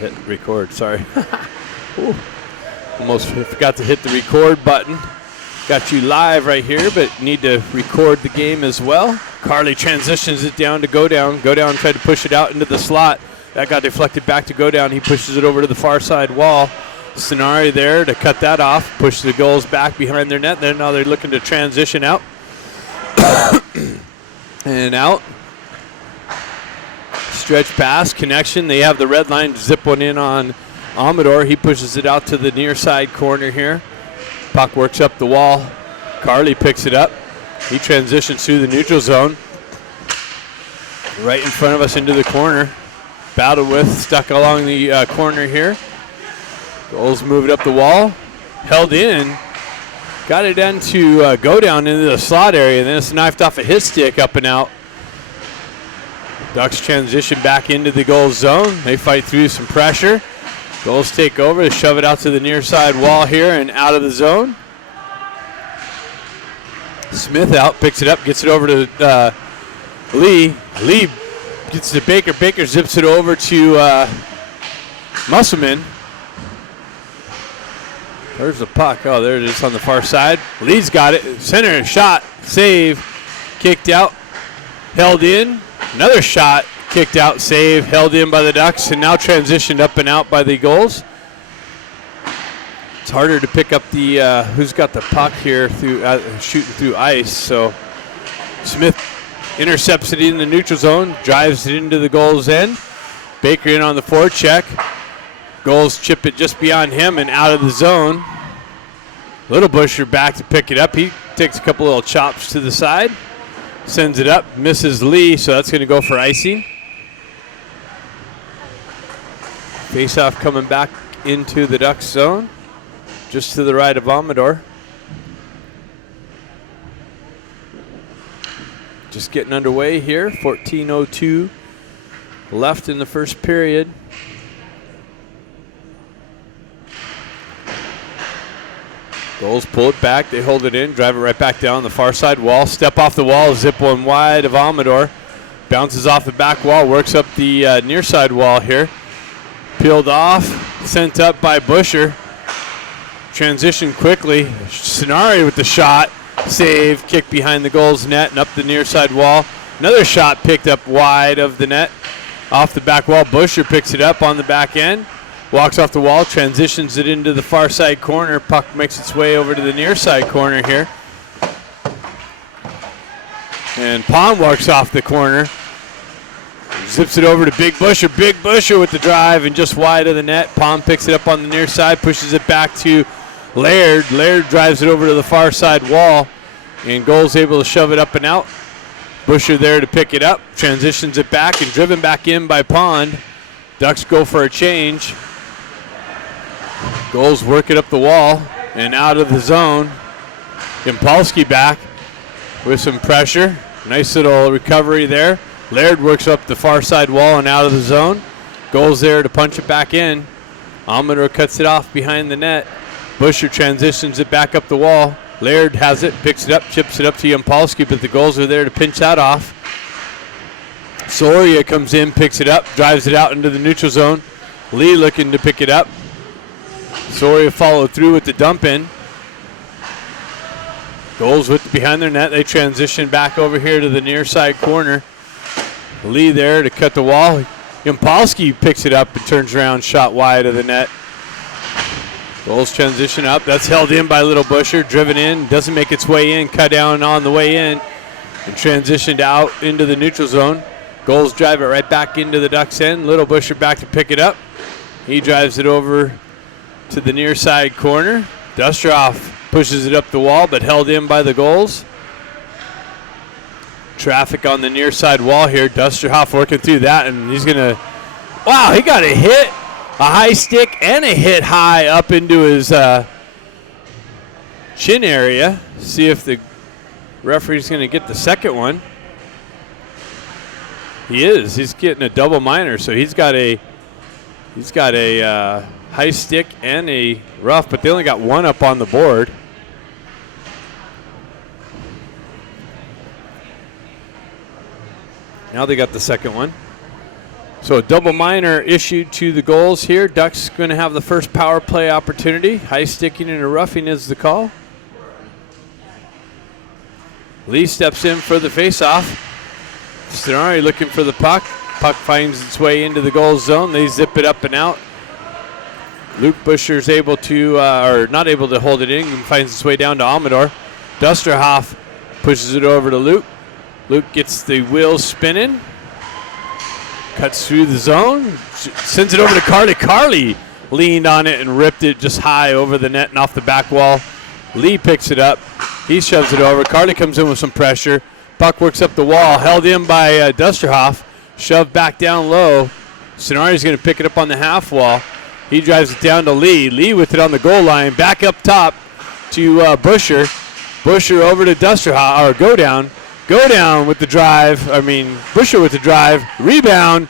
hit record, sorry. Ooh, almost forgot to hit the record button. Got you live right here, but need to record the game as well. Carly transitions it down to go down. Go down, tried to push it out into the slot. That got deflected back to go down. He pushes it over to the far side wall. Sonari there to cut that off. Push the Gulls back behind their net. Then now they're looking to transition out. And out. Stretch pass, connection. They have the red line. Zip one in on Amador. He pushes it out to the near side corner here. Puck works up the wall. Carly picks it up. He transitions through the neutral zone. Right in front of us into the corner. Battled with, stuck along the corner here. Gulls move it up the wall. Held in. Got it down to go down into the slot area. And then it's knifed off a hit stick up and out. Ducks transition back into the Gulls zone. They fight through some pressure. Gulls take over. They shove it out to the near side wall here and out of the zone. Smith out, picks it up, gets it over to Lee. Lee gets to Baker. Baker zips it over to Musselman. There's the puck. Oh, there it is on the far side. Lee's got it. Center shot, save, kicked out, held in. Another shot, kicked out, save, held in by the Ducks, and now transitioned up and out by the Gulls. It's harder to pick up the who's got the puck here through shooting through ice. So Smith intercepts it in the neutral zone, drives it into the Gulls end. Baker in on the forecheck. Gulls chip it just beyond him and out of the zone. Little Busher back to pick it up. He takes a couple little chops to the side. Sends it up, misses Lee, so that's going to go for icing. Face-off coming back into the Ducks zone, just to the right of Amador. Just getting underway here, 14:02 left in the first period. Gulls pull it back, they hold it in, drive it right back down the far side wall, step off the wall, zip one wide of Amador. Bounces off the back wall, works up the near side wall here. Peeled off, sent up by Busher. Transition quickly, Sonari with the shot, save, kick behind the Gulls net and up the near side wall. Another shot picked up wide of the net, off the back wall. Busher picks it up on the back end. Walks off the wall, transitions it into the far side corner. Puck makes its way over to the near side corner here. And Pond walks off the corner. Zips it over to Big Busher. Big Busher with the drive and just wide of the net. Pond picks it up on the near side, pushes it back to Laird. Laird drives it over to the far side wall. And Gulls able to shove it up and out. Busher there to pick it up. Transitions it back and driven back in by Pond. Ducks go for a change. Gulls work it up the wall and out of the zone. Impalski back with some pressure. Nice little recovery there. Laird works up the far side wall and out of the zone. Gulls there to punch it back in. Amador cuts it off behind the net. Busher transitions it back up the wall. Laird has it, picks it up, chips it up to Impalski, but the Gulls are there to pinch that off. Soria comes in, picks it up, drives it out into the neutral zone. Lee looking to pick it up. Soria followed through with the dump in. Gulls with behind their net. They transition back over here to the near side corner. Lee there to cut the wall. Impalski picks it up and turns around, shot wide of the net. Gulls transition up. That's held in by Little Busher. Driven in, doesn't make its way in. Cut down on the way in and transitioned out into the neutral zone. Gulls drive it right back into the Ducks end. Little Busher back to pick it up. He drives it over to the near side corner. Dusteroff pushes it up the wall, but held in by the Gulls. Traffic on the near side wall here. Dusteroff working through that, and he's gonna, wow, he got a hit, a high stick, and a hit high up into his chin area. See if the referee's gonna get the second one. He is. He's getting a double minor, so he's got a high stick and a rough, but they only got one up on the board. Now they got the second one. So a double minor issued to the Gulls here. Ducks going to have the first power play opportunity. High sticking and a roughing is the call. Lee steps in for the faceoff. Stenari looking for the puck. Puck finds its way into the Gulls zone. They zip it up and out. Luke Buscher's able to, or not able to hold it in, and finds its way down to Amador. Dusterhoff pushes it over to Luke. Luke gets the wheels spinning. Cuts through the zone, sends it over to Carly. Carly leaned on it and ripped it just high over the net and off the back wall. Lee picks it up. He shoves it over. Carly comes in with some pressure. Puck works up the wall, held in by Dusterhoff. Shoved back down low. Stenari's going to pick it up on the half wall. He drives it down to Lee. Lee with it on the goal line. Back up top to Buscher. Buscher over to Dusterhoff, or go down. Go down with the drive. Buscher with the drive. Rebound.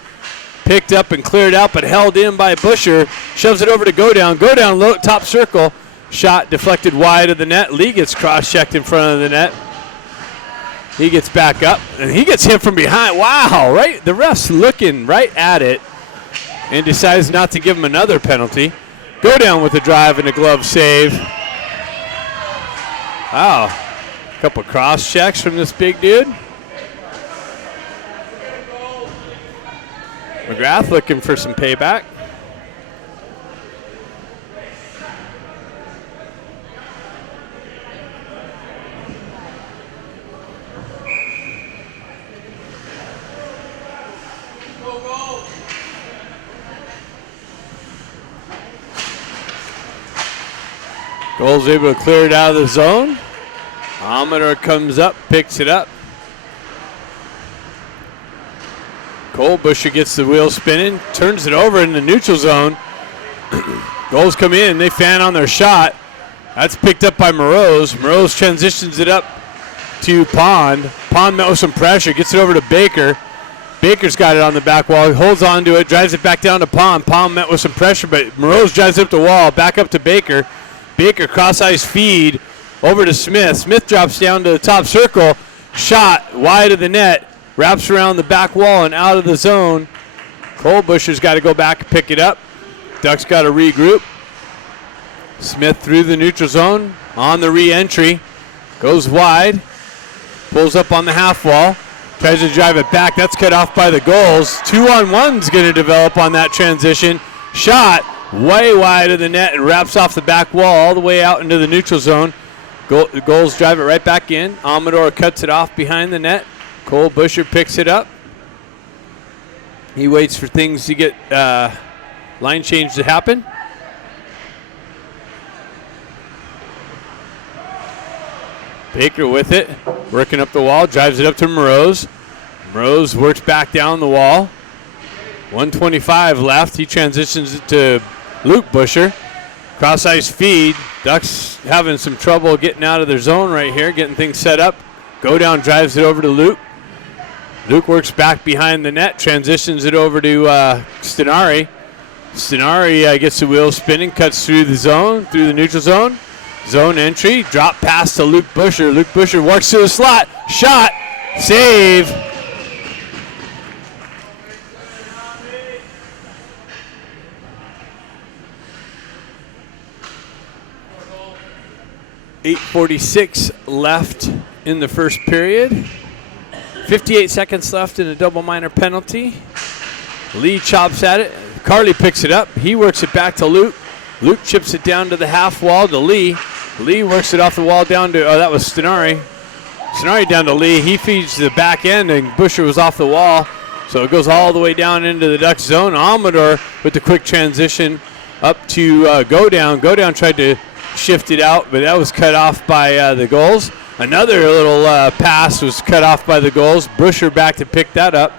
Picked up and cleared out, but held in by Buscher. Shoves it over to go down. Go down low, top circle. Shot deflected wide of the net. Lee gets cross-checked in front of the net. He gets back up, and he gets hit from behind. Wow, right? The ref's looking right at it and decides not to give him another penalty. Go down with the drive and a glove save. Wow. Couple cross checks from this big dude. McGrath looking for some payback. Gulls able to clear it out of the zone. Amador comes up, picks it up. Cole Buscher gets the wheel spinning, turns it over in the neutral zone. Gulls come in, they fan on their shot. That's picked up by Moroz. Moroz transitions it up to Pond. Pond met with some pressure, gets it over to Baker. Baker's got it on the back wall, holds on to it, drives it back down to Pond. Pond met with some pressure, but Moroz drives up the wall, back up to Baker. Baker cross-ice feed over to Smith. Smith drops down to the top circle. Shot wide of the net. Wraps around the back wall and out of the zone. Cole Buscher's got to go back and pick it up. Ducks got to regroup. Smith through the neutral zone on the re-entry. Goes wide. Pulls up on the half wall. Tries to drive it back. That's cut off by the Gulls. 2-on-1's going to develop on that transition. Shot way wide of the net and wraps off the back wall all the way out into the neutral zone. Gulls drive it right back in. Amador cuts it off behind the net. Cole Buscher picks it up. He waits for things to get line change to happen. Baker with it, working up the wall, drives it up to Moroz. Moroz works back down the wall. 1:25 left. He transitions it to Luke Buscher. Cross-ice feed. Ducks having some trouble getting out of their zone right here, getting things set up. Go down, drives it over to Luke. Luke works back behind the net, transitions it over to Stenari. Stenari gets the wheel spinning, cuts through the zone, through the neutral zone. Zone entry, drop pass to Luke Buscher. Luke Buscher works to the slot. Shot, save. .846 left in the first period. 58 seconds left in a double minor penalty. Lee chops at it. Carly picks it up. He works it back to Luke. Luke chips it down to the half wall to Lee. Lee works it off the wall down to, that was Stenari. Stenari down to Lee. He feeds the back end, and Buscher was off the wall. So it goes all the way down into the Ducks zone. Amador with the quick transition up to Go Down. Go Down tried to shift it out, but that was cut off by the Gulls. Another little pass was cut off by the Gulls. Buscher back to pick that up.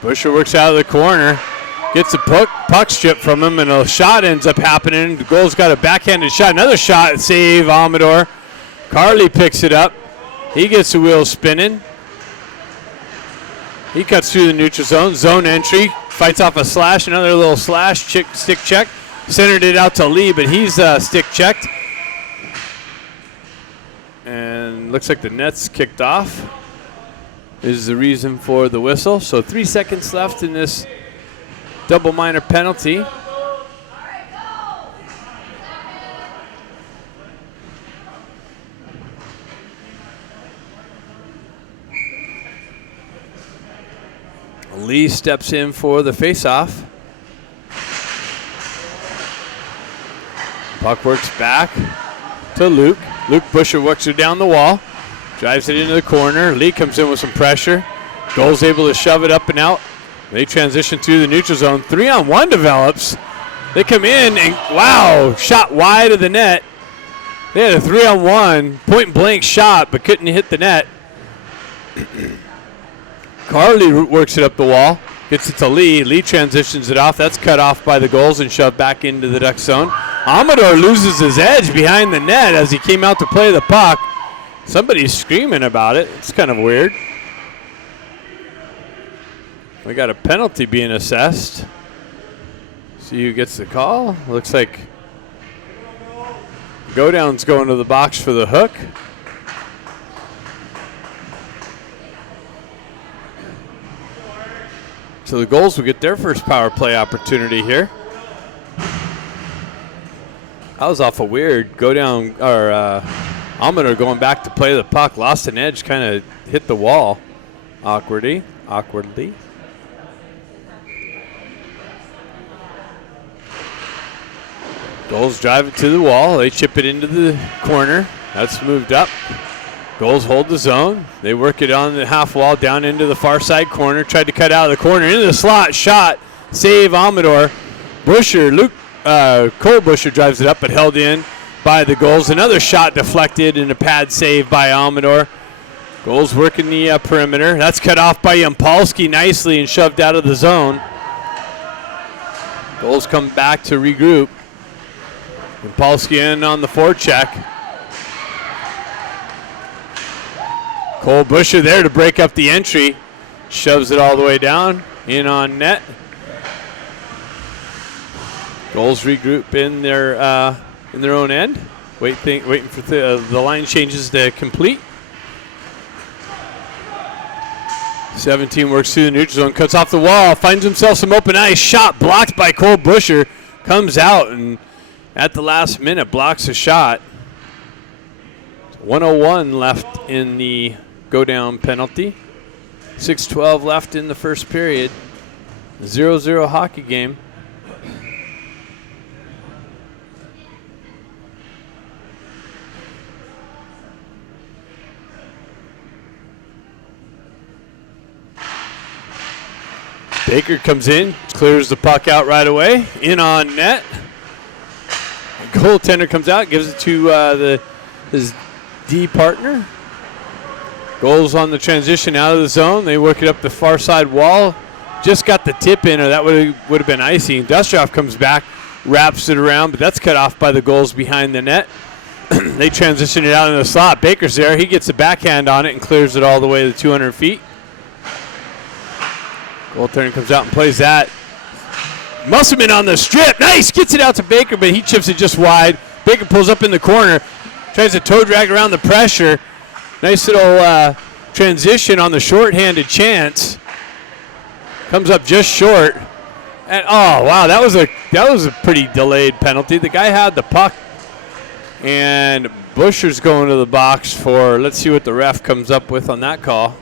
Buscher works out of the corner, gets the puck strip from him, and a shot ends up happening. The Gulls got a backhanded shot. Another shot, save, Amador. Carly picks it up. He gets the wheels spinning. He cuts through the neutral zone. Zone entry, fights off a slash. Another little slash, stick check. Centered it out to Lee, but he's stick checked. And looks like the net's kicked off. is the reason for the whistle. So 3 seconds left in this double minor penalty. Lee steps in for the faceoff. Puck works back to Luke. Luke Busher works it down the wall. Drives it into the corner. Lee comes in with some pressure. Gulls able to shove it up and out. They transition through the neutral zone. 3-on-1 develops. They come in and, wow, shot wide of the net. They had a 3-on-1 point blank shot but couldn't hit the net. Carly works it up the wall. Gets it to Lee. Lee transitions it off. That's cut off by the Gulls and shoved back into the Duck zone. Amador loses his edge behind the net as he came out to play the puck. Somebody's screaming about it. It's kind of weird. We got a penalty being assessed. See who gets the call. Looks like Godown's going to the box for the hook. So the Gulls will get their first power play opportunity here. That was awful weird. Godown, or Amador going back to play the puck. Lost an edge, kind of hit the wall. Awkwardly. Gulls drive it to the wall. They chip it into the corner. That's moved up. Gulls hold the zone. They work it on the half wall down into the far side corner. Tried to cut out of the corner into the slot. Shot. Save Amador. Busher, Cole Busher drives it up but held in by the Gulls. Another shot deflected and a pad save by Amador. Gulls working the perimeter. That's cut off by Yampolsky nicely and shoved out of the zone. Gulls come back to regroup. Yampolsky in on the forecheck. Cole Busher there to break up the entry. Shoves it all the way down. In on net. Gulls regroup in their own end. Waiting for the line changes to complete. 17 works through the neutral zone, cuts off the wall, finds himself some open ice. Shot blocked by Cole Busher. Comes out and at the last minute blocks a shot. 1:01 left in the go down penalty. 6:12 left in the first period. 0-0 hockey game. Baker comes in, clears the puck out right away. In on net. The goaltender comes out, gives it to his D partner. Gulls on the transition out of the zone. They work it up the far side wall. Just got the tip in, or that would have been icing. Dustroff comes back, wraps it around, but that's cut off by the Gulls behind the net. They transition it out in the slot. Baker's there. He gets a backhand on it and clears it all the way to 200 feet. Goaltender comes out and plays that. Musselman on the strip. Nice. Gets it out to Baker, but he chips it just wide. Baker pulls up in the corner. Tries to toe drag around the pressure. Nice little transition on the shorthanded chance. Comes up just short. And oh wow, that was a pretty delayed penalty. The guy had the puck. And Busher's going to the box for, let's see what the ref comes up with on that call.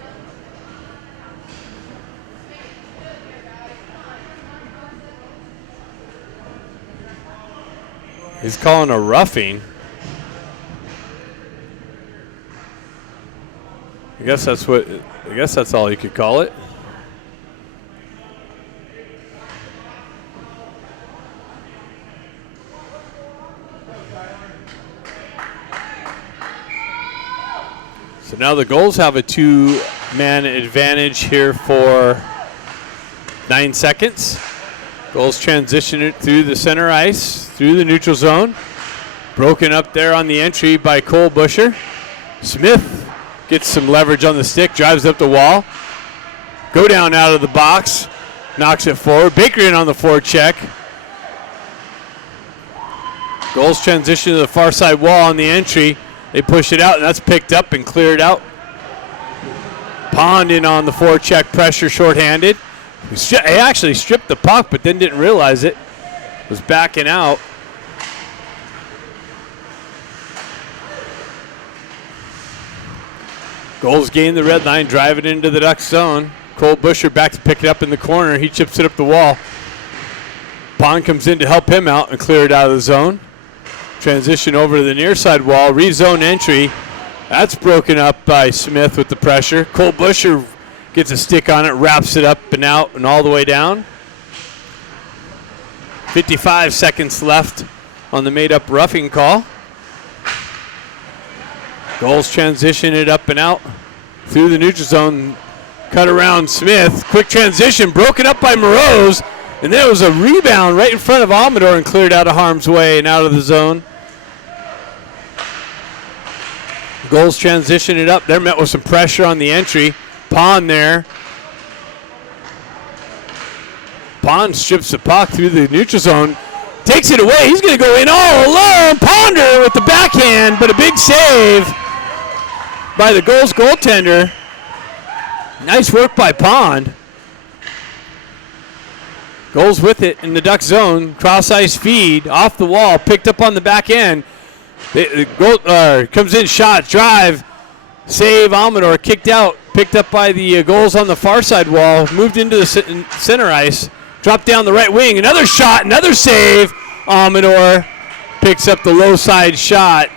He's calling a roughing. I guess that's all you could call it. So now the Gulls have a two-man advantage here for 9 seconds. Gulls transition it through the center ice, through the neutral zone. Broken up there on the entry by Cole Busher. Smith gets some leverage on the stick, drives up the wall. Go down out of the box, knocks it forward. Baker in on the forecheck. Gulls transition to the far side wall on the entry. They push it out, and that's picked up and cleared out. Pond in on the forecheck pressure shorthanded. He actually stripped the puck, but then didn't realize it. Was backing out. Gulls gain the red line, drive it into the Ducks zone. Cole Busher back to pick it up in the corner. He chips it up the wall. Pond comes in to help him out and clear it out of the zone. Transition over to the near side wall, rezone entry. That's broken up by Smith with the pressure. Cole Busher gets a stick on it, wraps it up and out and all the way down. 55 seconds left on the made-up roughing call. Gulls transition it up and out through the neutral zone. Cut around Smith. Quick transition, broken up by Moroz. And there was a rebound right in front of Amador and cleared out of harm's way and out of the zone. Gulls transition it up. They're met with some pressure on the entry. Pond there. Pond strips the puck through the neutral zone. Takes it away. He's going to go in all alone. Ponder with the backhand, but a big save by the Gulls goaltender. Nice work by Pond. Gulls with it in the Duck zone. Cross ice feed off the wall. Picked up on the back end. Comes in, shot, drive, save. Amador kicked out. Picked up by the Gulls on the far side wall. Moved into the center ice. Dropped down the right wing. Another shot, another save. Amador picks up the low side shot.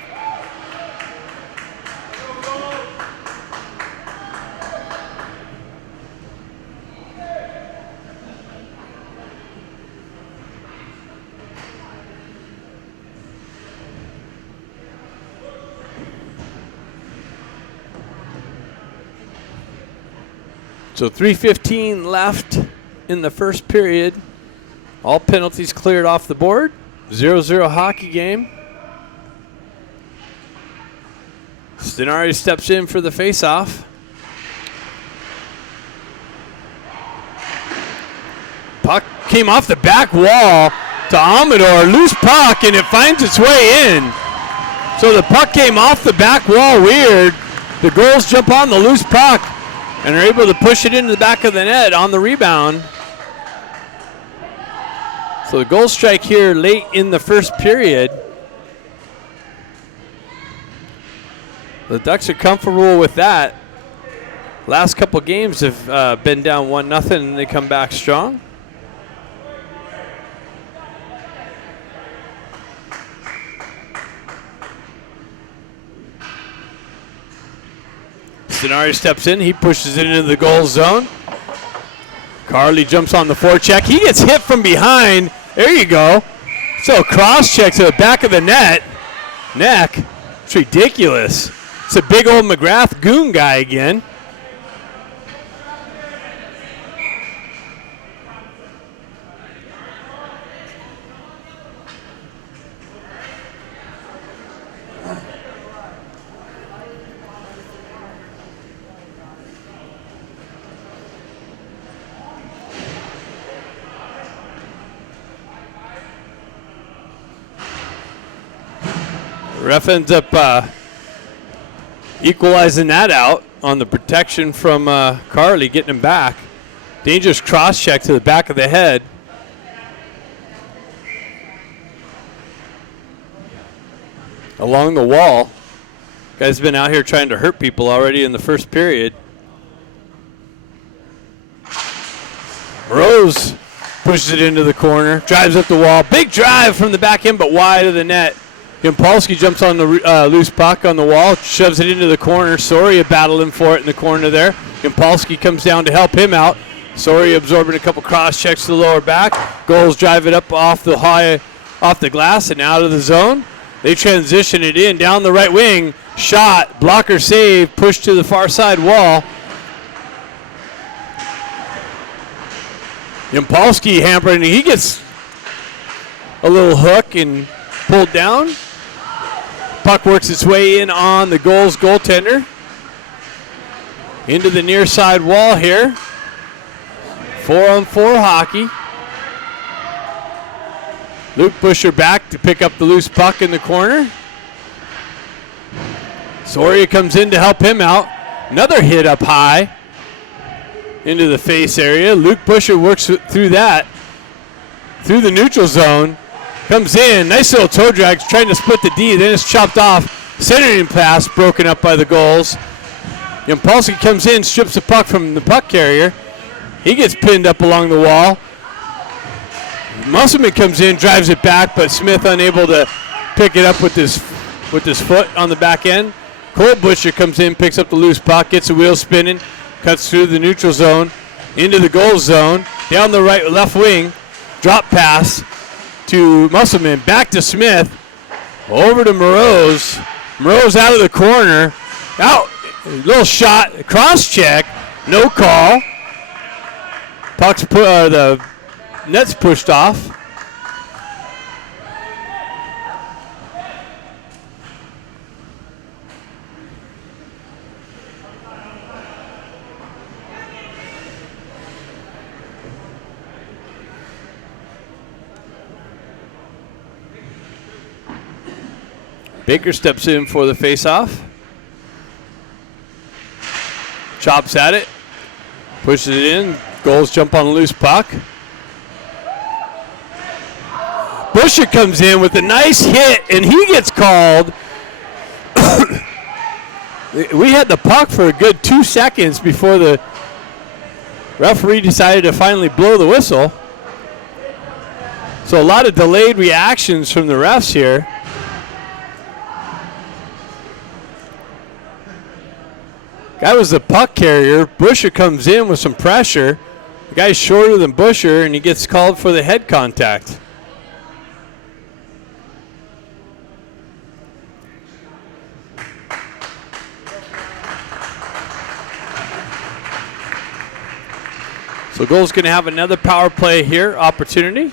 So 3:15 left in the first period. All penalties cleared off the board. 0-0 hockey game. Stenari steps in for the faceoff. Puck came off the back wall to Amador. Loose puck, and it finds its way in. So the puck came off the back wall weird. The Gulls jump on the loose puck and are able to push it into the back of the net on the rebound. So the goal strike here late in the first period. The Ducks are comfortable with that. Last couple games have been down 1-0 and they come back strong. Stenari steps in. He pushes it into the goal zone. Carly jumps on the forecheck. He gets hit from behind. There you go. So cross check to the back of the neck. It's ridiculous. It's a big old McGrath goon guy again. Ref ends up equalizing that out on the protection from Carly, getting him back. Dangerous cross check to the back of the head. Along the wall. Guy's been out here trying to hurt people already in the first period. Rose pushes it into the corner, drives up the wall. Big drive from the back end, but wide of the net. Yampolsky jumps on the loose puck on the wall, shoves it into the corner. Soria battling for it in the corner there. Yampolsky comes down to help him out. Soria absorbing a couple cross checks to the lower back. Gulls drive it up off the glass and out of the zone. They transition it in down the right wing. Shot, blocker save, push to the far side wall. Yampolsky hampering. He gets a little hook and pulled down. Puck works its way in on the Gulls goaltender. Into the near side wall here. 4-on-4 hockey. Luke Busher back to pick up the loose puck in the corner. Soria comes in to help him out. Another hit up high. into the face area. Luke Busher works through that, through the neutral zone. Comes in, nice little toe drag, trying to split the D, then it's chopped off. Centering pass broken up by the Gulls. Yampolsky comes in, strips the puck from the puck carrier. He gets pinned up along the wall. Musselman comes in, drives it back, but Smith unable to pick it up with his foot on the back end. Cole Busher comes in, picks up the loose puck, gets the wheel spinning, cuts through the neutral zone, into the goal zone, down the left wing, drop pass to Musselman, back to Smith, over to Morose. Morose out of the corner, out, little shot, cross check, no call. Puck's the net's pushed off. Baker steps in for the face-off. Chops at it. Pushes it in. Gulls jump on a loose puck. Busher comes in with a nice hit, and he gets called. We had the puck for a good 2 seconds before the referee decided to finally blow the whistle. So a lot of delayed reactions from the refs here. Guy was the puck carrier. Busher comes in with some pressure. The guy's shorter than Busher, and he gets called for the head contact. So Gulls going to have another power play here, opportunity.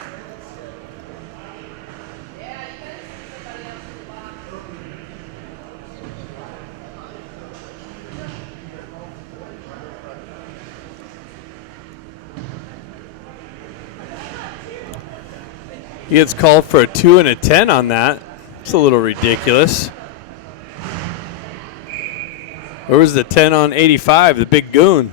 He gets called for a 2 and a 10 on that. It's a little ridiculous. Where was the 10 on 85, the big goon?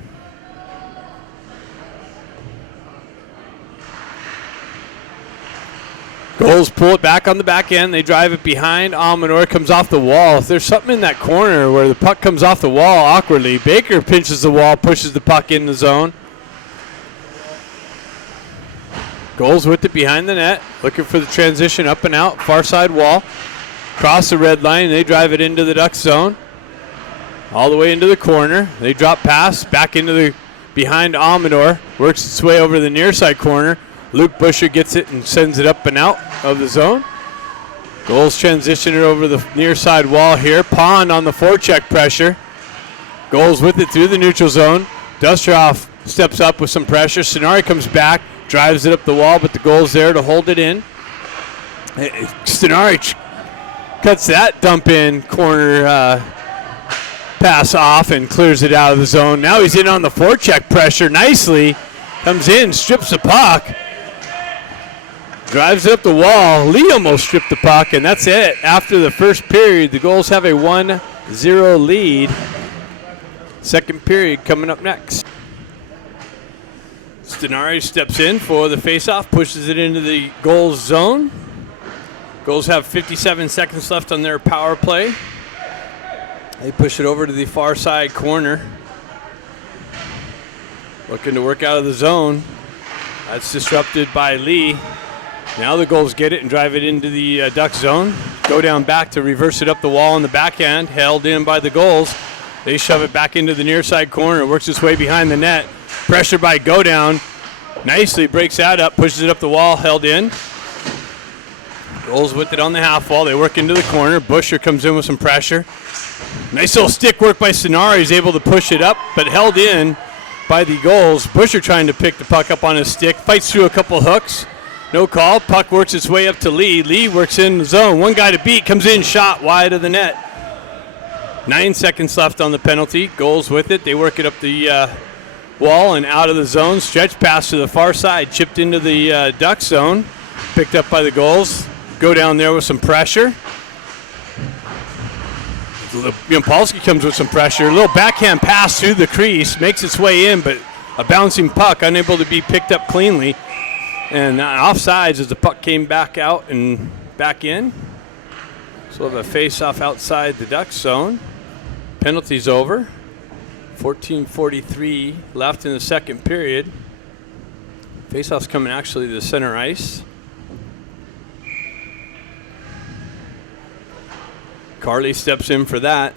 Gulls pull it back on the back end. They drive it behind. Amador comes off the wall. If there's something in that corner where the puck comes off the wall awkwardly, Baker pinches the wall, pushes the puck in the zone. Gulls with it behind the net, looking for the transition up and out, far side wall. Cross the red line, they drive it into the Ducks zone. All the way into the corner. They drop pass, back into the behind Amador. Works its way over to the near side corner. Luke Busher gets it and sends it up and out of the zone. Gulls transition it over the near side wall here. Pond on the forecheck pressure. Gulls with it through the neutral zone. Dusteroff steps up with some pressure. Sonari comes back. Drives it up the wall, but the Gulls there to hold it in. Stenari cuts that dump in corner pass off and clears it out of the zone. Now he's in on the forecheck pressure nicely. Comes in, strips the puck. Drives it up the wall. Lee almost stripped the puck, and that's it. After the first period, the Gulls have a 1-0 lead. Second period coming up next. Stenari steps in for the faceoff, pushes it into the Gulls zone. Gulls have 57 seconds left on their power play. They push it over to the far side corner. Looking to work out of the zone. That's disrupted by Lee. Now the Gulls get it and drive it into the Duck zone. Go down back to reverse it up the wall on the backhand, held in by the Gulls. They shove it back into the near side corner. It works its way behind the net. Pressure by Go Down. Nicely breaks that up, pushes it up the wall, held in. Gulls with it on the half wall. They work into the corner. Busher comes in with some pressure. Nice little stick work by Sonari. He's able to push it up, but held in by the Gulls. Busher trying to pick the puck up on his stick. Fights through a couple hooks. No call. Puck works its way up to Lee. Lee works in the zone. One guy to beat. Comes in, shot wide of the net. 9 seconds left on the penalty. Gulls with it. They work it up the wall and out of the zone. Stretch pass to the far side. Chipped into the Duck zone. Picked up by the Gulls. Go down there with some pressure. Yampolsky comes with some pressure. A little backhand pass through the crease. Makes its way in, but a bouncing puck, unable to be picked up cleanly. And offsides as the puck came back out and back in. So we'll have a face-off outside the Ducks zone. Penalty's over. 14:43 left in the second period. Face-off's coming actually to the center ice. Carly steps in for that.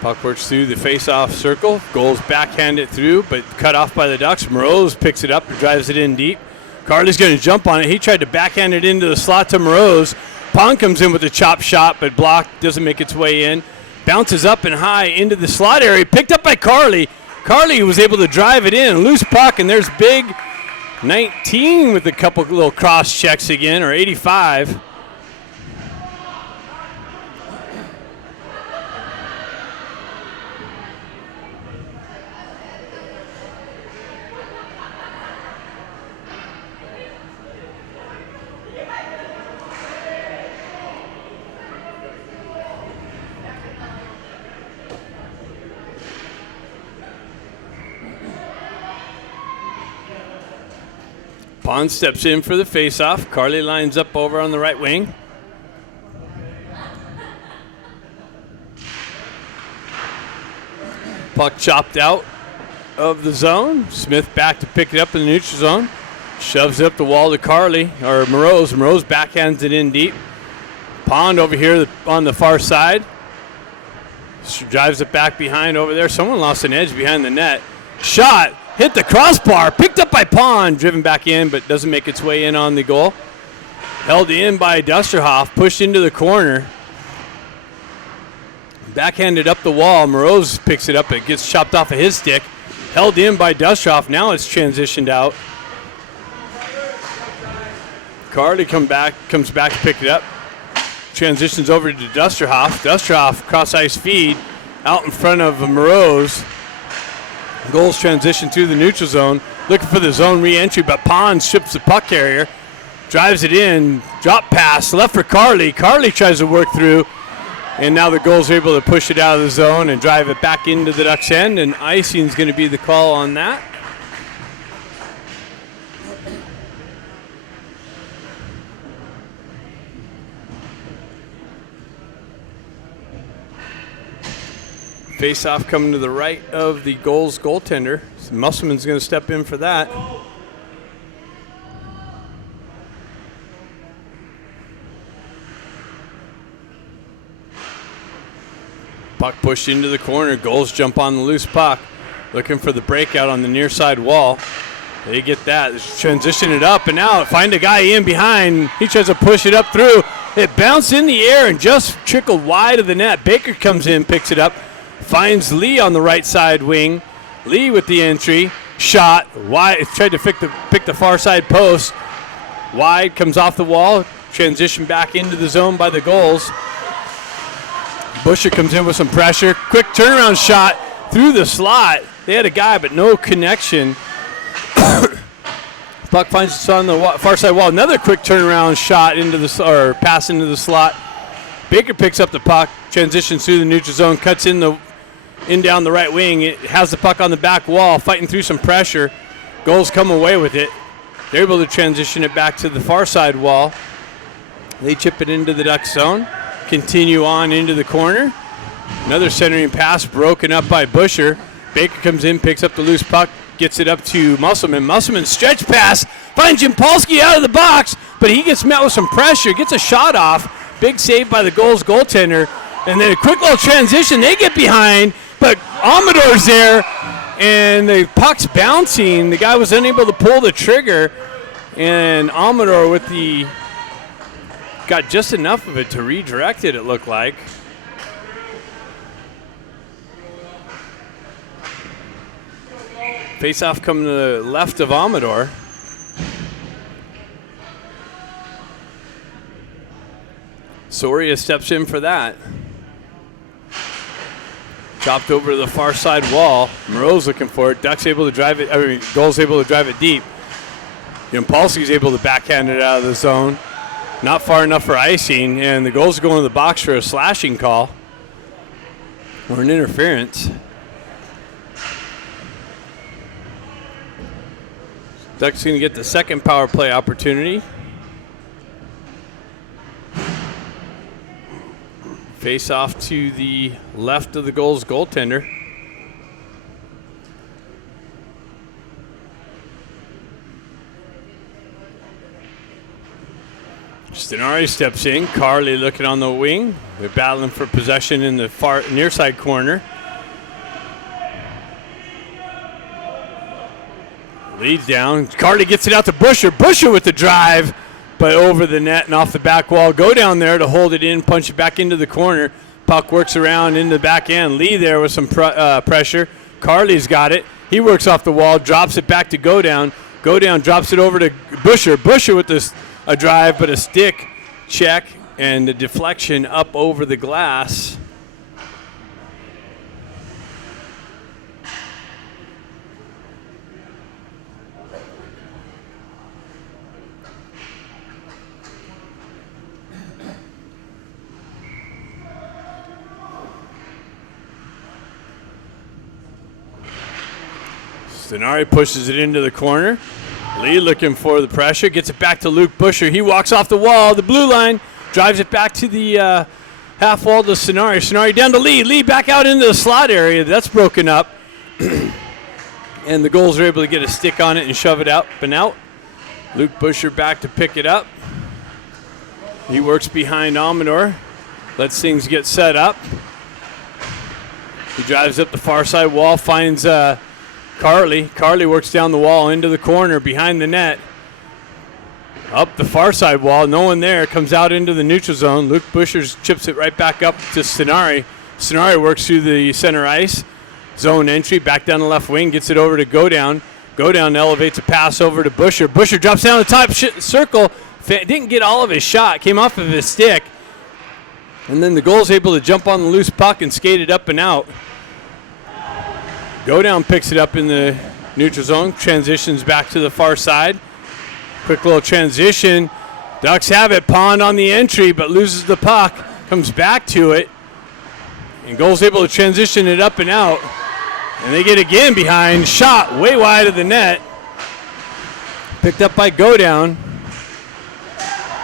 Puck works through the face-off circle. Gulls backhand it through, but cut off by the Ducks. Moroz picks it up and drives it in deep. Carly's going to jump on it. He tried to backhand it into the slot to Moroz. Pond comes in with a chop shot, but blocked, doesn't make its way in. Bounces up and high into the slot area. Picked up by Carly. Carly was able to drive it in. Loose puck, and there's big 19 with a couple little cross checks again, or 85. Pond steps in for the faceoff. Carly lines up over on the right wing. Puck chopped out of the zone. Smith back to pick it up in the neutral zone. Shoves it up the wall to Carly, or Moroz. Moroz backhands it in deep. Pond over here on the far side. Drives it back behind over there. Someone lost an edge behind the net. Shot. Hit the crossbar, picked up by Pond, driven back in, but doesn't make its way in on the goal. Held in by Dusterhoff, pushed into the corner. Backhanded up the wall. Moroz picks it up, it gets chopped off of his stick. Held in by Dusterhoff, now it's transitioned out. Carly comes back to pick it up. Transitions over to Dusterhoff. Dusterhoff, cross-ice feed, out in front of Moroz. Gulls transition through the neutral zone, looking for the zone re-entry, but Pond ships the puck carrier, drives it in, drop pass, left for Carly. Carly tries to work through, and now the Gulls are able to push it out of the zone and drive it back into the Ducks' end, and icing is going to be the call on that. Face-off coming to the right of the Gulls goaltender. Musselman's going to step in for that. Puck pushed into the corner. Gulls jump on the loose puck, looking for the breakout on the near side wall. They get that. Transition it up and out. Find a guy in behind. He tries to push it up through. It bounced in the air and just trickled wide of the net. Baker comes in, picks it up. Finds Lee on the right side wing. Lee with the entry. Shot. Wide. Tried to pick the far side post. Wide. Comes off the wall. Transition back into the zone by the Gulls. Busher comes in with some pressure. Quick turnaround shot through the slot. They had a guy, but no connection. Puck finds it on the far side wall. Another quick turnaround shot into the pass into the slot. Baker picks up the puck. Transitions through the neutral zone. Cuts in down the right wing. It has the puck on the back wall, fighting through some pressure. Gulls come away with it. They're able to transition it back to the far side wall. They chip it into the Ducks zone. Continue on into the corner. Another centering pass broken up by Busher. Baker comes in, picks up the loose puck, gets it up to Musselman. Musselman stretch pass, finds Jampolsky out of the box, but he gets met with some pressure, gets a shot off. Big save by the Gulls goaltender. And then a quick little transition. They get behind, but Amador's there, and the puck's bouncing. The guy was unable to pull the trigger, and Amador got just enough of it to redirect it looked like. Face-off coming to the left of Amador. Soria steps in for that. Chopped over to the far side wall. Moreau's looking for it. Ducks able to drive it. Gulls able to drive it deep. Jampolsky's able to backhand it out of the zone. Not far enough for icing, and the Gulls go into the box for a slashing call or an interference. Ducks going to get the second power play opportunity. Face off to the left of the Gulls goaltender. Stenari steps in. Carly looking on the wing. They're battling for possession in the far near side corner. Leads down. Carly gets it out to Busher. Busher with the drive, but over the net and off the back wall. Go down there to hold it in, punch it back into the corner. Puck works around into the back end. Lee there with some pressure. Carly's got it. He works off the wall, drops it back to Go Down. Go Down drops it over to Busher. Busher with a drive, but a stick check and a deflection up over the glass. Stenari pushes it into the corner. Lee looking for the pressure, gets it back to Luke Busher. He walks off the wall, the blue line, drives it back to the half wall to Stenari. Stenari down to Lee. Lee back out into the slot area. That's broken up. And the Gulls are able to get a stick on it and shove it up and out. Luke Busher back to pick it up. He works behind Amador. Lets things get set up. He drives up the far side wall, finds Carly. Carly works down the wall into the corner behind the net. Up the far side wall, no one there. Comes out into the neutral zone. Luke Busher chips it right back up to Stenari. Stenari works through the center ice. Zone entry, back down the left wing, gets it over to Go Down. Go Down elevates a pass over to Busher. Busher drops down the top circle. Didn't get all of his shot. Came off of his stick. And then the Gulls able to jump on the loose puck and skate it up and out. Go Down picks it up in the neutral zone. Transitions back to the far side. Quick little transition. Ducks have it. Pond on the entry, but loses the puck. Comes back to it. And Gulls able to transition it up and out. And they get again behind. Shot way wide of the net. Picked up by Go Down.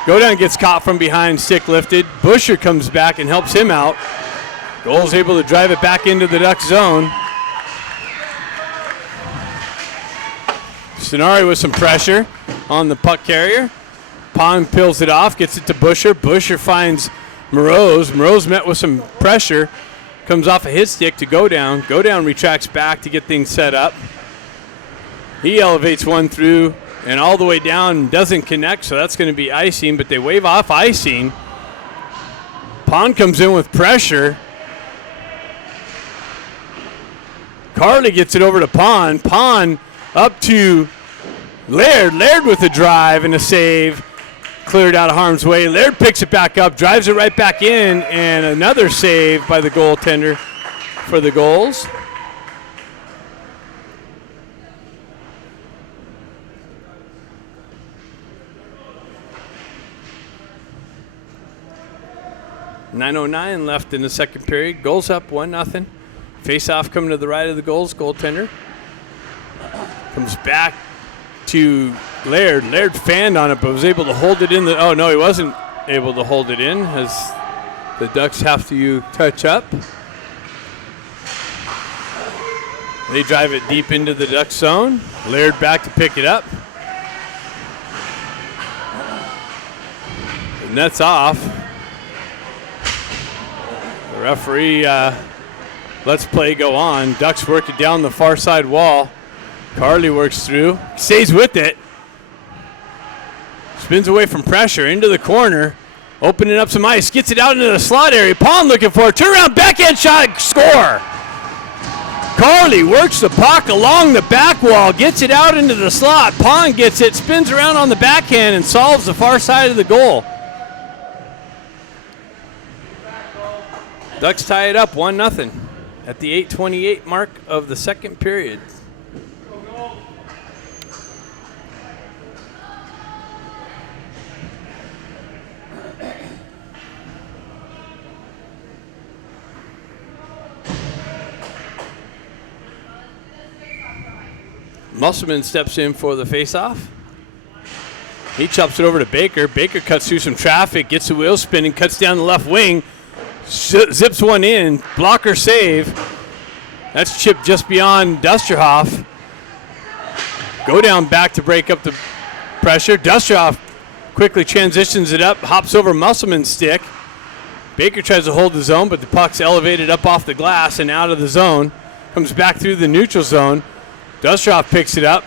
Go Down gets caught from behind, stick lifted. Busher comes back and helps him out. Gulls able to drive it back into the Ducks zone. Stenari with some pressure on the puck carrier. Pond peels it off, gets it to Busher. Busher finds Moroz. Moroz met with some pressure. Comes off of his stick to Go Down. Go Down retracts back to get things set up. He elevates one through and all the way down, doesn't connect, so that's going to be icing, but they wave off icing. Pond comes in with pressure. Carly gets it over to Pond. Pond up to Laird. Laird with a drive and a save. Cleared out of harm's way. Laird picks it back up, drives it right back in, and another save by the goaltender for the Gulls. .909 left in the second period. Gulls up 1-0. Face-off coming to the right of the Gulls goaltender. Comes back to Laird. Laird fanned on it, but was able to hold it in the. Oh no, he wasn't able to hold it in as the Ducks have to touch up. They drive it deep into the Ducks zone. Laird back to pick it up. And that's off. The referee lets play go on. Ducks work it down the far side wall. Carly works through, stays with it. Spins away from pressure into the corner. Opening up some ice, gets it out into the slot area. Pond looking for a turnaround backhand shot, score. Carly works the puck along the back wall, gets it out into the slot. Pond gets it, spins around on the backhand and solves the far side of the goal. Ducks tie it up 1-0 at the 8:28 mark of the second period. Musselman steps in for the face-off. He chops it over to Baker. Baker cuts through some traffic, gets the wheel spinning, cuts down the left wing, zips one in, blocker save. That's chipped just beyond Dusterhoff. Go down back to break up the pressure. Dusterhoff quickly transitions it up, hops over Musselman's stick. Baker tries to hold the zone, but the puck's elevated up off the glass and out of the zone. Comes back through the neutral zone. Dusterhoff picks it up,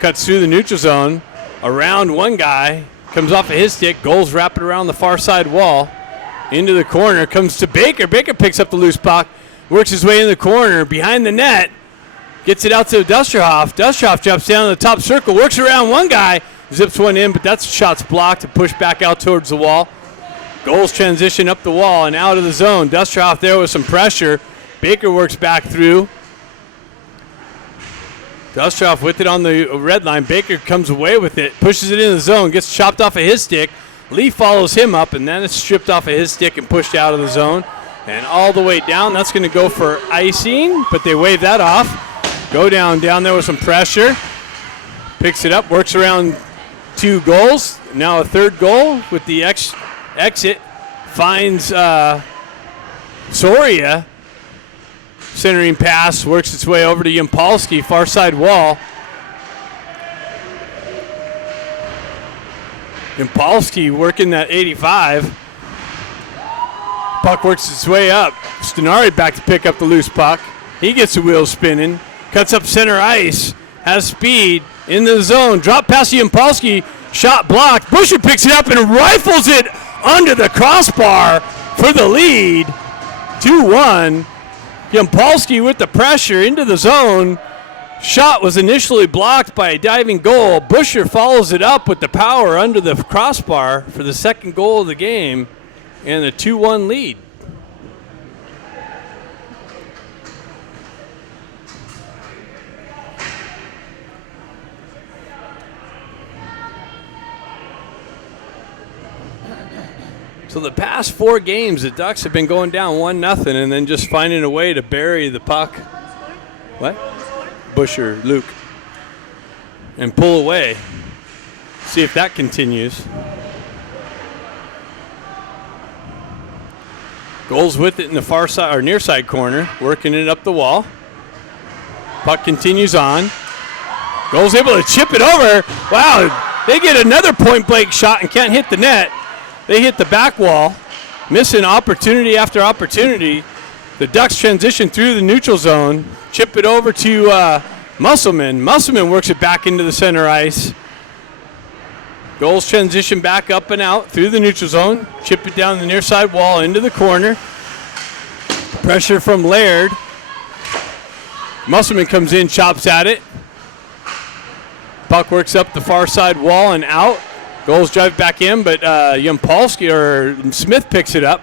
cuts through the neutral zone. Around one guy, comes off of his stick. Gulls wrap it around the far side wall. Into the corner, comes to Baker. Baker picks up the loose puck, works his way in the corner, behind the net. Gets it out to Dusterhoff. Dusterhoff drops down in the top circle, works around one guy, zips one in, but that shot's blocked and pushed back out towards the wall. Gulls transition up the wall and out of the zone. Dusterhoff there with some pressure. Baker works back through. Dusterhoff with it on the red line. Baker comes away with it, pushes it in the zone, gets chopped off of his stick. Lee follows him up, and then it's stripped off of his stick and pushed out of the zone. And all the way down, that's going to go for icing, but they wave that off. Go down there with some pressure. Picks it up, works around 2 goals. Now a third goal with the exit. Finds Soria. Centering pass, works its way over to Yampolsky, far side wall. Yampolsky working that 85. Puck works its way up. Stenari back to pick up the loose puck. He gets the wheels spinning, cuts up center ice, has speed, in the zone. Drop past Yampolsky, shot blocked. Busher picks it up and rifles it under the crossbar for the lead. 2-1. Yampolsky with the pressure into the zone. Shot was initially blocked by a diving goal. Busher follows it up with the power under the crossbar for the second goal of the game and a 2-1 lead. So the past 4 games, the Ducks have been going down 1-0 and then just finding a way to bury the puck. What? Busher, Luke. And pull away. See if that continues. Gulls with it in the far side or near side corner, working it up the wall. Puck continues on. Gulls able to chip it over. Wow, they get another point blank shot and can't hit the net. They hit the back wall, missing opportunity after opportunity. The Ducks transition through the neutral zone, chip it over to Musselman. Musselman works it back into the center ice. Gulls transition back up and out through the neutral zone, chip it down the near side wall into the corner. Pressure from Laird. Musselman comes in, chops at it. Puck works up the far side wall and out. Gulls drive back in, but Yampolsky or Smith picks it up.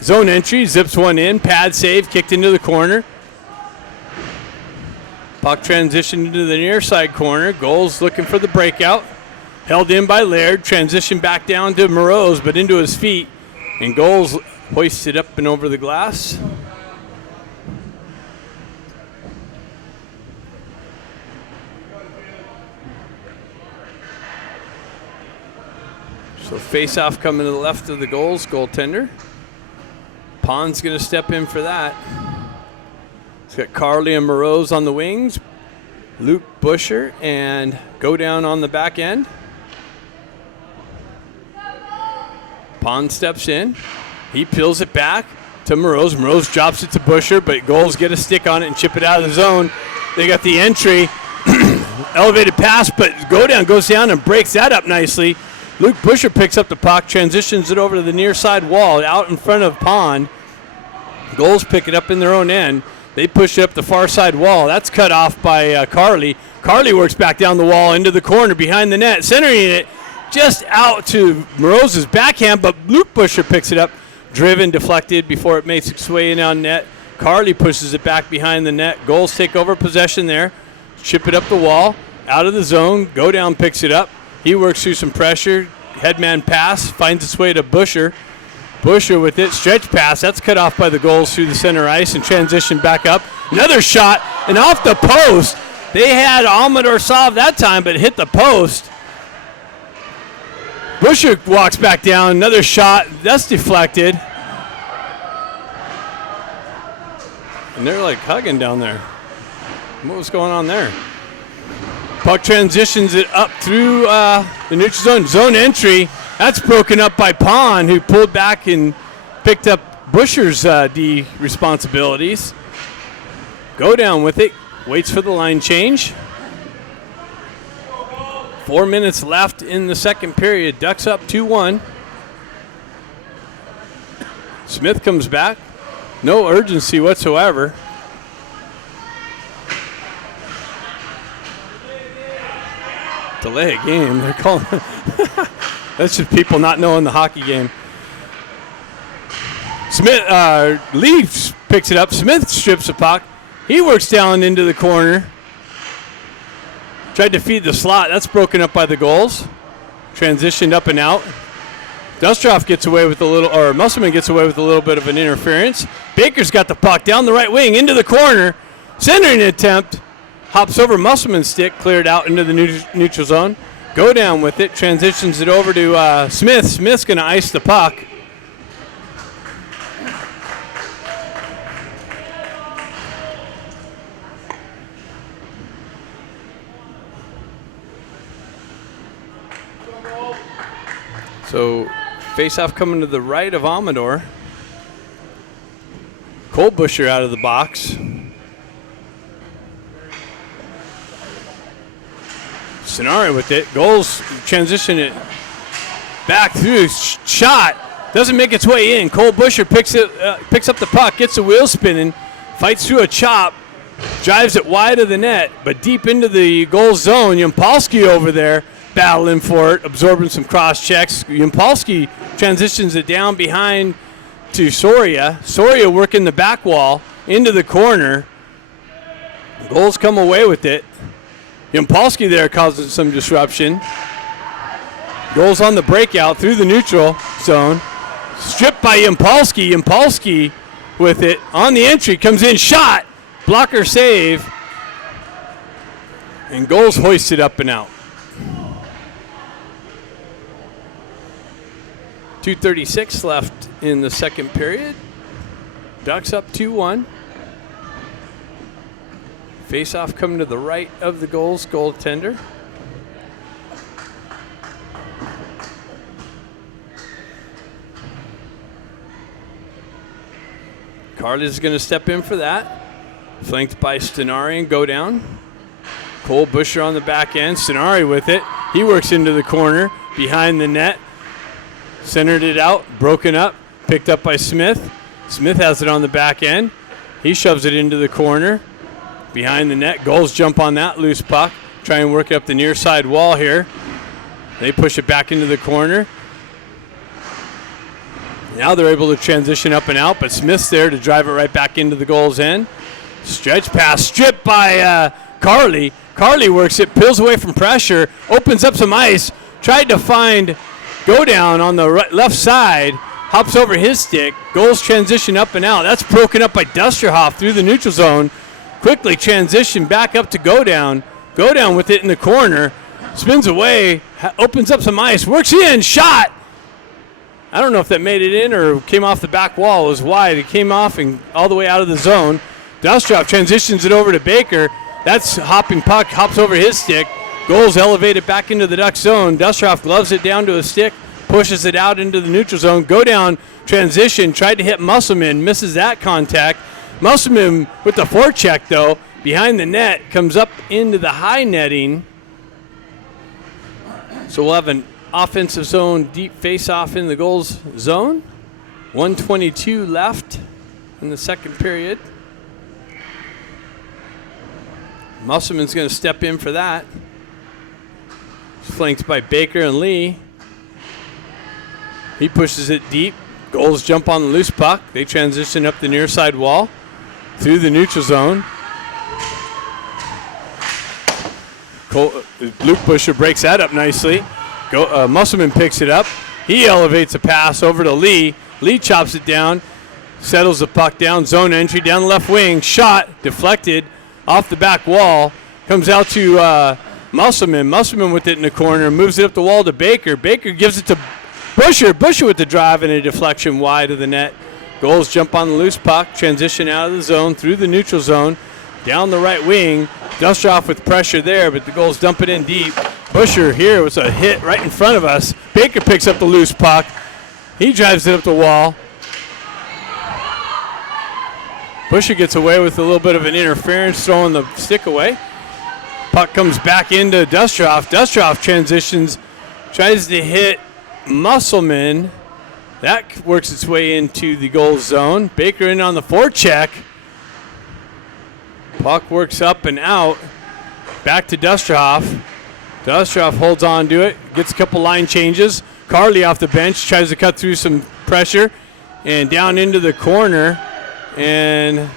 Zone entry, zips one in, pad save, kicked into the corner. Puck transition into the near side corner. Gulls looking for the breakout. Held in by Laird, transition back down to Moroz, but into his feet. And Gulls hoists it up and over the glass. So face-off coming to the left of the Gulls goaltender. Pond's going to step in for that. He's got Carly and Moroz on the wings. Luke Busher and go down on the back end. Pond steps in. He peels it back to Moroz. Moroz drops it to Busher, but Gulls get a stick on it and chip it out of the zone. They got the entry. Elevated pass, but go down goes down and breaks that up nicely. Luke Busher picks up the puck, transitions it over to the near side wall out in front of Pond. Gulls pick it up in their own end. They push it up the far side wall. That's cut off by Carly. Carly works back down the wall into the corner behind the net, centering it just out to Moroz's backhand, but Luke Busher picks it up, driven, deflected before it makes its way in on net. Carly pushes it back behind the net. Gulls take over possession there, chip it up the wall, out of the zone. Go down picks it up. He works through some pressure. Headman pass, finds its way to Busher. Busher with it, stretch pass. That's cut off by the Gulls through the center ice and transition back up. Another shot, and off the post. They had Amador solved that time, but hit the post. Busher walks back down. Another shot. That's deflected. And they're like hugging down there. What was going on there? Puck transitions it up through the neutral zone. Zone entry. That's broken up by Pond, who pulled back and picked up Busher's D responsibilities. Go down with it. Waits for the line change. 4 minutes left in the second period. Ducks up 2-1. Smith comes back. No urgency whatsoever. Delay a game. They're calling. That's just people not knowing the hockey game. Smith Leafs picks it up. Smith strips the puck. He works down into the corner. Tried to feed the slot. That's broken up by the Gulls. Transitioned up and out. Dustroff gets away with a little, or Musselman gets away with a little bit of an interference. Baker's got the puck down the right wing into the corner. Centering attempt. Hops over Musselman's stick, cleared out into the neutral zone. Go down with it. Transitions it over to Smith. Smith's going to ice the puck. So, face-off coming to the right of Amador. Cole Busher out of the box. Sonari with it. Gulls transition it back through. Shot. Doesn't make its way in. Cole Busher picks up the puck, gets the wheel spinning, fights through a chop, drives it wide of the net, but deep into the Gulls zone. Yampolsky over there battling for it, absorbing some cross checks. Yampolsky transitions it down behind to Soria. Soria working the back wall into the corner. Gulls come away with it. Yampolsky there causing some disruption. Gulls on the breakout through the neutral zone. Stripped by Yampolsky. Yampolsky with it on the entry. Comes in, shot. Blocker save. And Gulls hoisted up and out. 2:36 left in the second period. Ducks up 2-1. Face-off coming to the right of the Gulls goaltender. Carter's going to step in for that. Flanked by Stenari and go down. Cole Busher on the back end. Stenari with it. He works into the corner behind the net. Centered it out, broken up, picked up by Smith. Smith has it on the back end. He shoves it into the corner. Behind the net, Gulls jump on that loose puck. Try and work it up the near side wall here. They push it back into the corner. Now they're able to transition up and out, but Smith's there to drive it right back into the Gulls' end. Stretch pass, stripped by Carly. Carly works it, peels away from pressure, opens up some ice, tried to find go down on the left side, hops over his stick. Gulls transition up and out. That's broken up by Dusterhoff through the neutral zone. Quickly transition back up to go down. Go down with it in the corner. Spins away, opens up some ice, works in, shot. I don't know if that made it in or came off the back wall. It was wide. It came off and all the way out of the zone. Dusterhoff transitions it over to Baker. That's hopping puck, hops over his stick. Gulls elevated back into the Duck zone. Dusterhoff gloves it down to a stick, pushes it out into the neutral zone. Go down, transition, tried to hit Musselman, misses that contact. Musselman with the forecheck, though, behind the net, comes up into the high netting. So we'll have an offensive zone deep face-off in the Gulls zone. 1:22 left in the second period. Musselman's going to step in for that. Flanked by Baker and Lee. He pushes it deep. Gulls jump on the loose puck. They transition up the near side wall through the neutral zone. Luke Busher breaks that up nicely. Musselman picks it up. He elevates a pass over to Lee. Lee chops it down, settles the puck down, zone entry down the left wing. Shot, deflected off the back wall. Comes out to Musselman. Musselman with it in the corner. Moves it up the wall to Baker. Baker gives it to Busher. Busher with the drive and a deflection wide of the net. Gulls jump on the loose puck. Transition out of the zone through the neutral zone. Down the right wing. Dustroff with pressure there, but the Gulls dump it in deep. Busher here was a hit right in front of us. Baker picks up the loose puck. He drives it up the wall. Busher gets away with a little bit of an interference, throwing the stick away. Puck comes back into Dustroff. Dustroff transitions, tries to hit Musselman. That works its way into the goal zone. Baker in on the forecheck. Puck works up and out. Back to Dustroff. Dustroff holds on to it, gets a couple line changes. Carly off the bench, tries to cut through some pressure, and down into the corner, and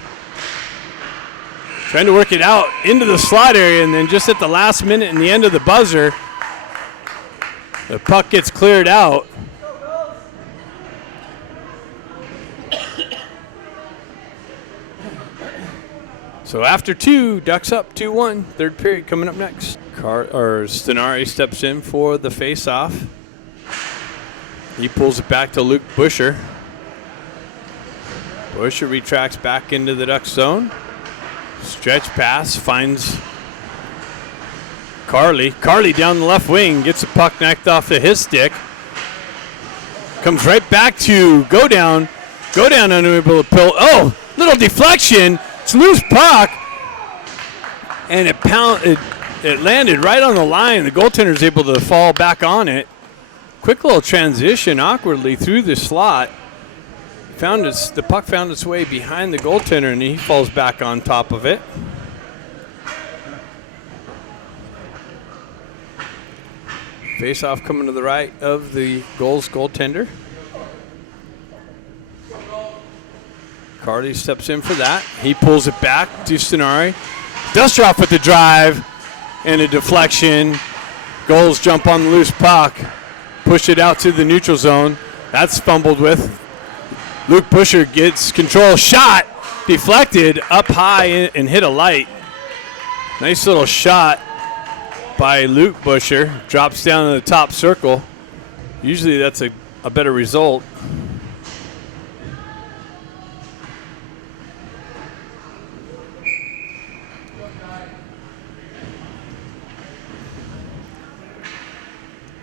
trying to work it out into the slot area, and then just at the last minute and the end of the buzzer, the puck gets cleared out. So after two, Ducks up 2-1. Third period coming up next. Stenari steps in for the face-off. He pulls it back to Luke Busher. Busher retracts back into the Ducks zone. Stretch pass finds Carly. Carly down the left wing, gets the puck knocked off of his stick. Comes right back to go down unable to pull. Oh, little deflection. It's a loose puck, and it landed right on the line. The goaltender's able to fall back on it. Quick little transition awkwardly through the slot. The puck found its way behind the goaltender, and he falls back on top of it. Face-off coming to the right of the Gulls goaltender. Carly steps in for that. He pulls it back to Stenari. Dustroff with the drive and a deflection. Gulls jump on the loose puck. Push it out to the neutral zone. That's fumbled with. Luke Busher gets control. Shot deflected up high and hit a light. Nice little shot by Luke Busher. Drops down in the top circle. Usually that's a better result.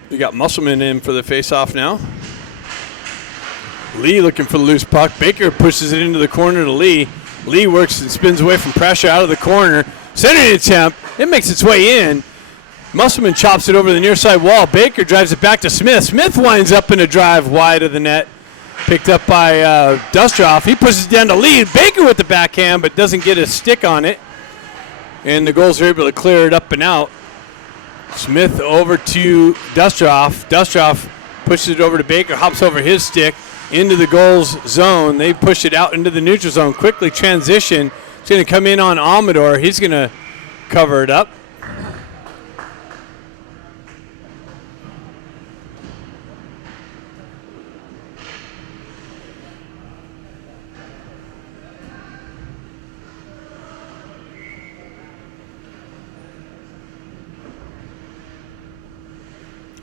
We got Musselman in for the face-off now. Lee looking for the loose puck. Baker pushes it into the corner to Lee. Lee works and spins away from pressure out of the corner. Centering attempt. It makes its way in. Musselman chops it over the near side wall. Baker drives it back to Smith. Smith winds up in a drive wide of the net. Picked up by Dustroff. He pushes it down to Lee. Baker with the backhand, but doesn't get a stick on it. And the Gulls are able to clear it up and out. Smith over to Dustroff. Dustroff pushes it over to Baker, hops over his stick into the Gulls zone. They push it out into the neutral zone. Quickly transition. It's going to come in on Amador. He's going to cover it up.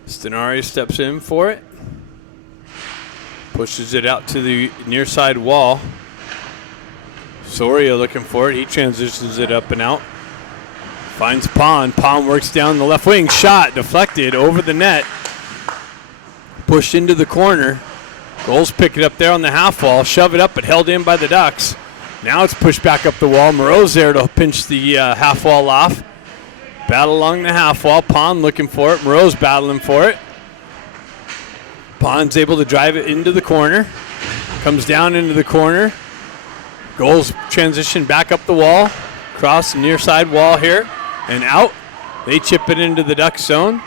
Stenari steps in for it. Pushes it out to the near side wall. Soria looking for it. He transitions it up and out. Finds Pond. Pond works down the left wing. Shot deflected over the net. Pushed into the corner. Gulls pick it up there on the half wall. Shove it up, but held in by the Ducks. Now it's pushed back up the wall. Moreau's there to pinch the half wall off. Battle along the half wall. Pond looking for it. Moreau's battling for it. Pond's able to drive it into the corner. Comes down into the corner. Gulls transition back up the wall. Across the near side wall here. And out. They chip it into the Ducks zone.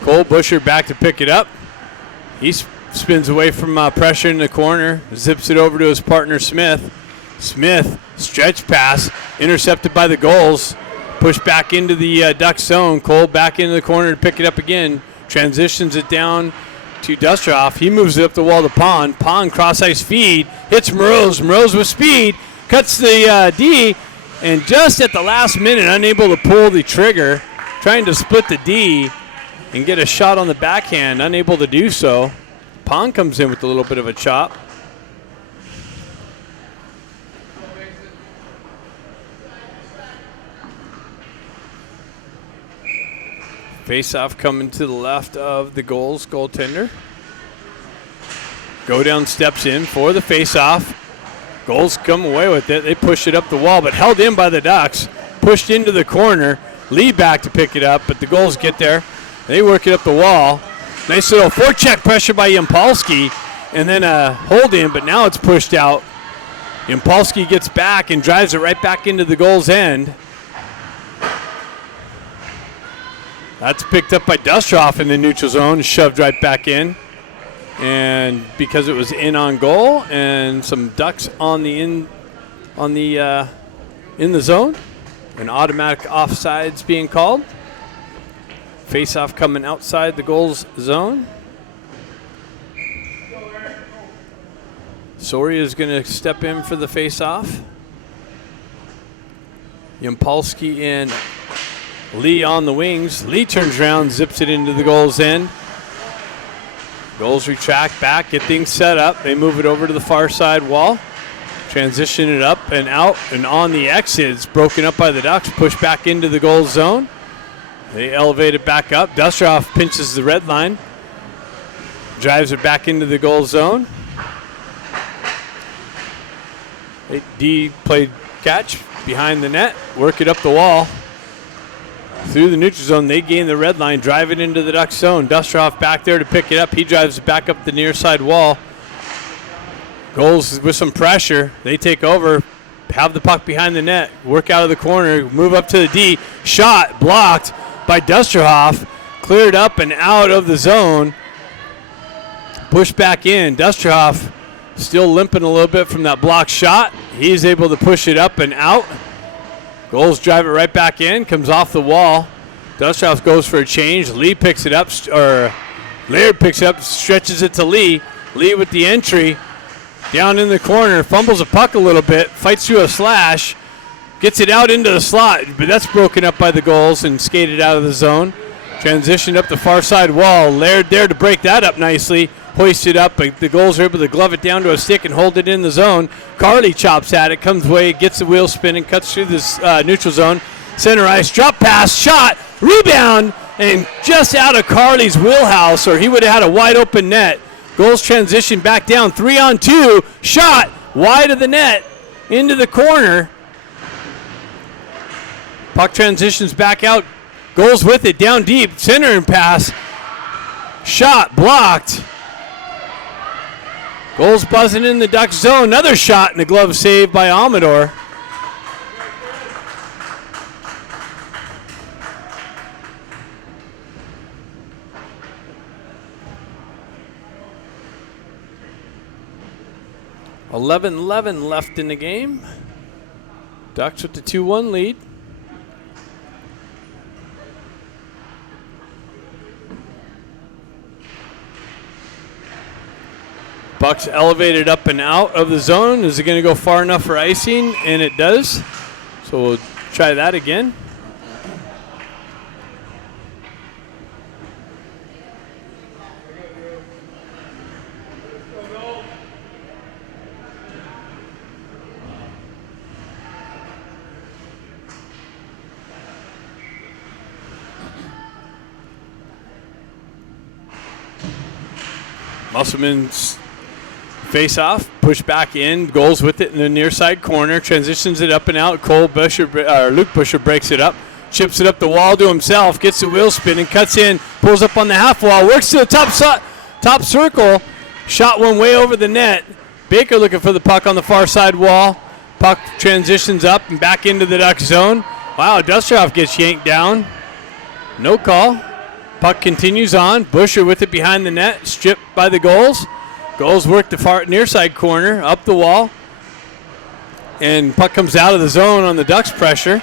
Cole Busher back to pick it up. He spins away from pressure in the corner. Zips it over to his partner Smith. Smith, stretch pass. Intercepted by the Gulls. Pushed back into the Ducks zone. Cole back into the corner to pick it up again. Transitions it down to Dustroff. He moves it up the wall to Pond. Pond cross ice feed. Hits Moreau's. Moreau's with speed. Cuts the D. And just at the last minute, unable to pull the trigger, trying to split the D and get a shot on the backhand, unable to do so. Pong comes in with a little bit of a chop. Face-off coming to the left of the Gulls goaltender. Go down steps in for the face-off. Gulls come away with it. They push it up the wall, but held in by the Ducks. Pushed into the corner. Lee back to pick it up, but the Gulls get there. They work it up the wall. Nice little forecheck pressure by Yampolsky, and then a hold in, but now it's pushed out. Yampolsky gets back and drives it right back into the Gulls' end. That's picked up by Dustroff in the neutral zone, shoved right back in. And because it was in on goal and some Ducks on the in the zone, an automatic offsides being called. Face-off coming outside the Gulls zone. Soria is going to step in for the face-off. Yampolsky and Lee on the wings. Lee turns around, zips it into the Gulls' end. Gulls retract back, get things set up. They move it over to the far side wall. Transition it up and out and on the exit. It's broken up by the Ducks, pushed back into the Gulls' zone. They elevate it back up. Dustroff pinches the red line. Drives it back into the Gulls' zone. D played catch behind the net. Work it up the wall. Through the neutral zone, they gain the red line, drive it into the Ducks zone. Dustroff back there to pick it up. He drives it back up the near side wall. Gulls with some pressure. They take over, have the puck behind the net, work out of the corner, move up to the D. Shot blocked by Dustroff. Cleared up and out of the zone. Pushed back in. Dustroff still limping a little bit from that blocked shot. He's able to push it up and out. Gulls drive it right back in, comes off the wall. Dustroff goes for a change. Lee picks it up, or Laird picks it up, stretches it to Lee. Lee with the entry, down in the corner, fumbles a puck a little bit, fights through a slash, gets it out into the slot, but that's broken up by the Gulls and skated out of the zone. Transitioned up the far side wall. Laird there to break that up nicely. Hoist it up, but the Gulls are able to glove it down to a stick and hold it in the zone. Carly chops at it, comes away, gets the wheel spin, and cuts through this neutral zone. Center ice, drop pass, shot, rebound, and just out of Carly's wheelhouse, or he would have had a wide open net. Gulls transition back down, 3-on-2, shot, wide of the net, into the corner. Puck transitions back out, Gulls with it, down deep, center and pass, shot, blocked. Gulls buzzing in the Ducks zone. Another shot and a glove save by Amador. .11 left in the game. Ducks with the 2-1 lead. Puck's elevated up and out of the zone. Is it going to go far enough for icing? And it does. So we'll try that again. Musselman's face off, push back in, Gulls with it in the near side corner, transitions it up and out. Luke Busher breaks it up, chips it up the wall to himself, gets the wheel spin and cuts in, pulls up on the half wall, works to the top circle, shot one way over the net. Baker looking for the puck on the far side wall. Puck transitions up and back into the Duck zone. Wow, Dustroff gets yanked down. No call. Puck continues on. Busher with it behind the net, stripped by the Gulls. Gulls work the far near side corner, up the wall. And puck comes out of the zone on the Ducks pressure.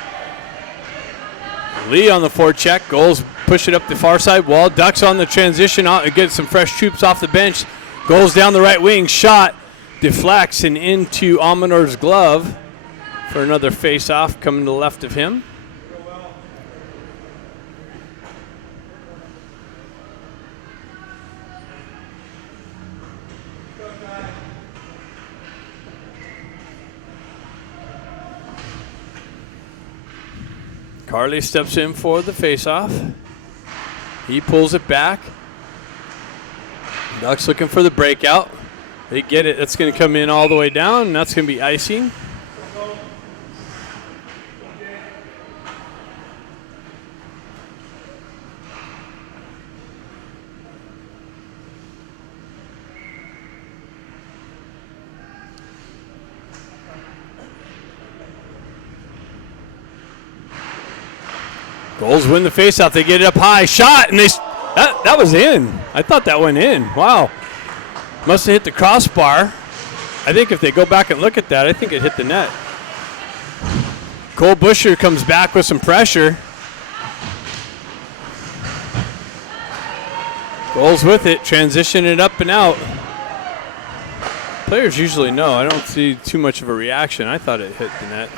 Lee on the forecheck. Gulls push it up the far side wall. Ducks on the transition, get some fresh troops off the bench. Gulls down the right wing, shot, deflects and into Amador's glove. for another face-off coming to the left of him. Carly steps in for the face-off. He pulls it back. Ducks looking for the breakout. They get it. That's going to come in all the way down, and that's going to be icing. Gulls win the faceoff. They get it up high. Shot, and that was in. I thought that went in. Wow. Must have hit the crossbar. I think if they go back and look at that, I think it hit the net. Cole Busher comes back with some pressure. Gulls with it. Transition it up and out. Players usually know. I don't see too much of a reaction. I thought it hit the net.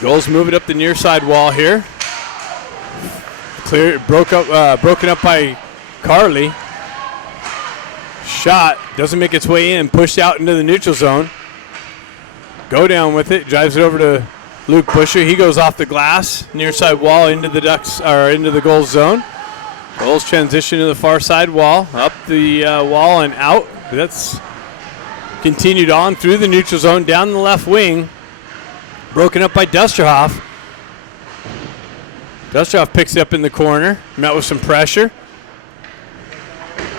Gulls move it up the near side wall here. Broken up by Carly. Shot doesn't make its way in. Pushed out into the neutral zone. Go down with it. Drives it over to Luke Busher. He goes off the glass, near side wall into the into the Gulls zone. Gulls transition to the far side wall, up the wall and out. That's continued on through the neutral zone, down the left wing. Broken up by Dusterhoff. Dusterhoff picks it up in the corner, met with some pressure.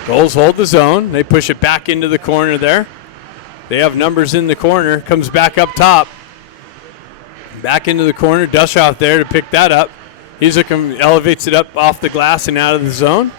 Gulls hold the zone. They push it back into the corner there. They have numbers in the corner. Comes back up top. Back into the corner. Dusterhoff there to pick that up. He's looking, elevates it up off the glass and out of the zone.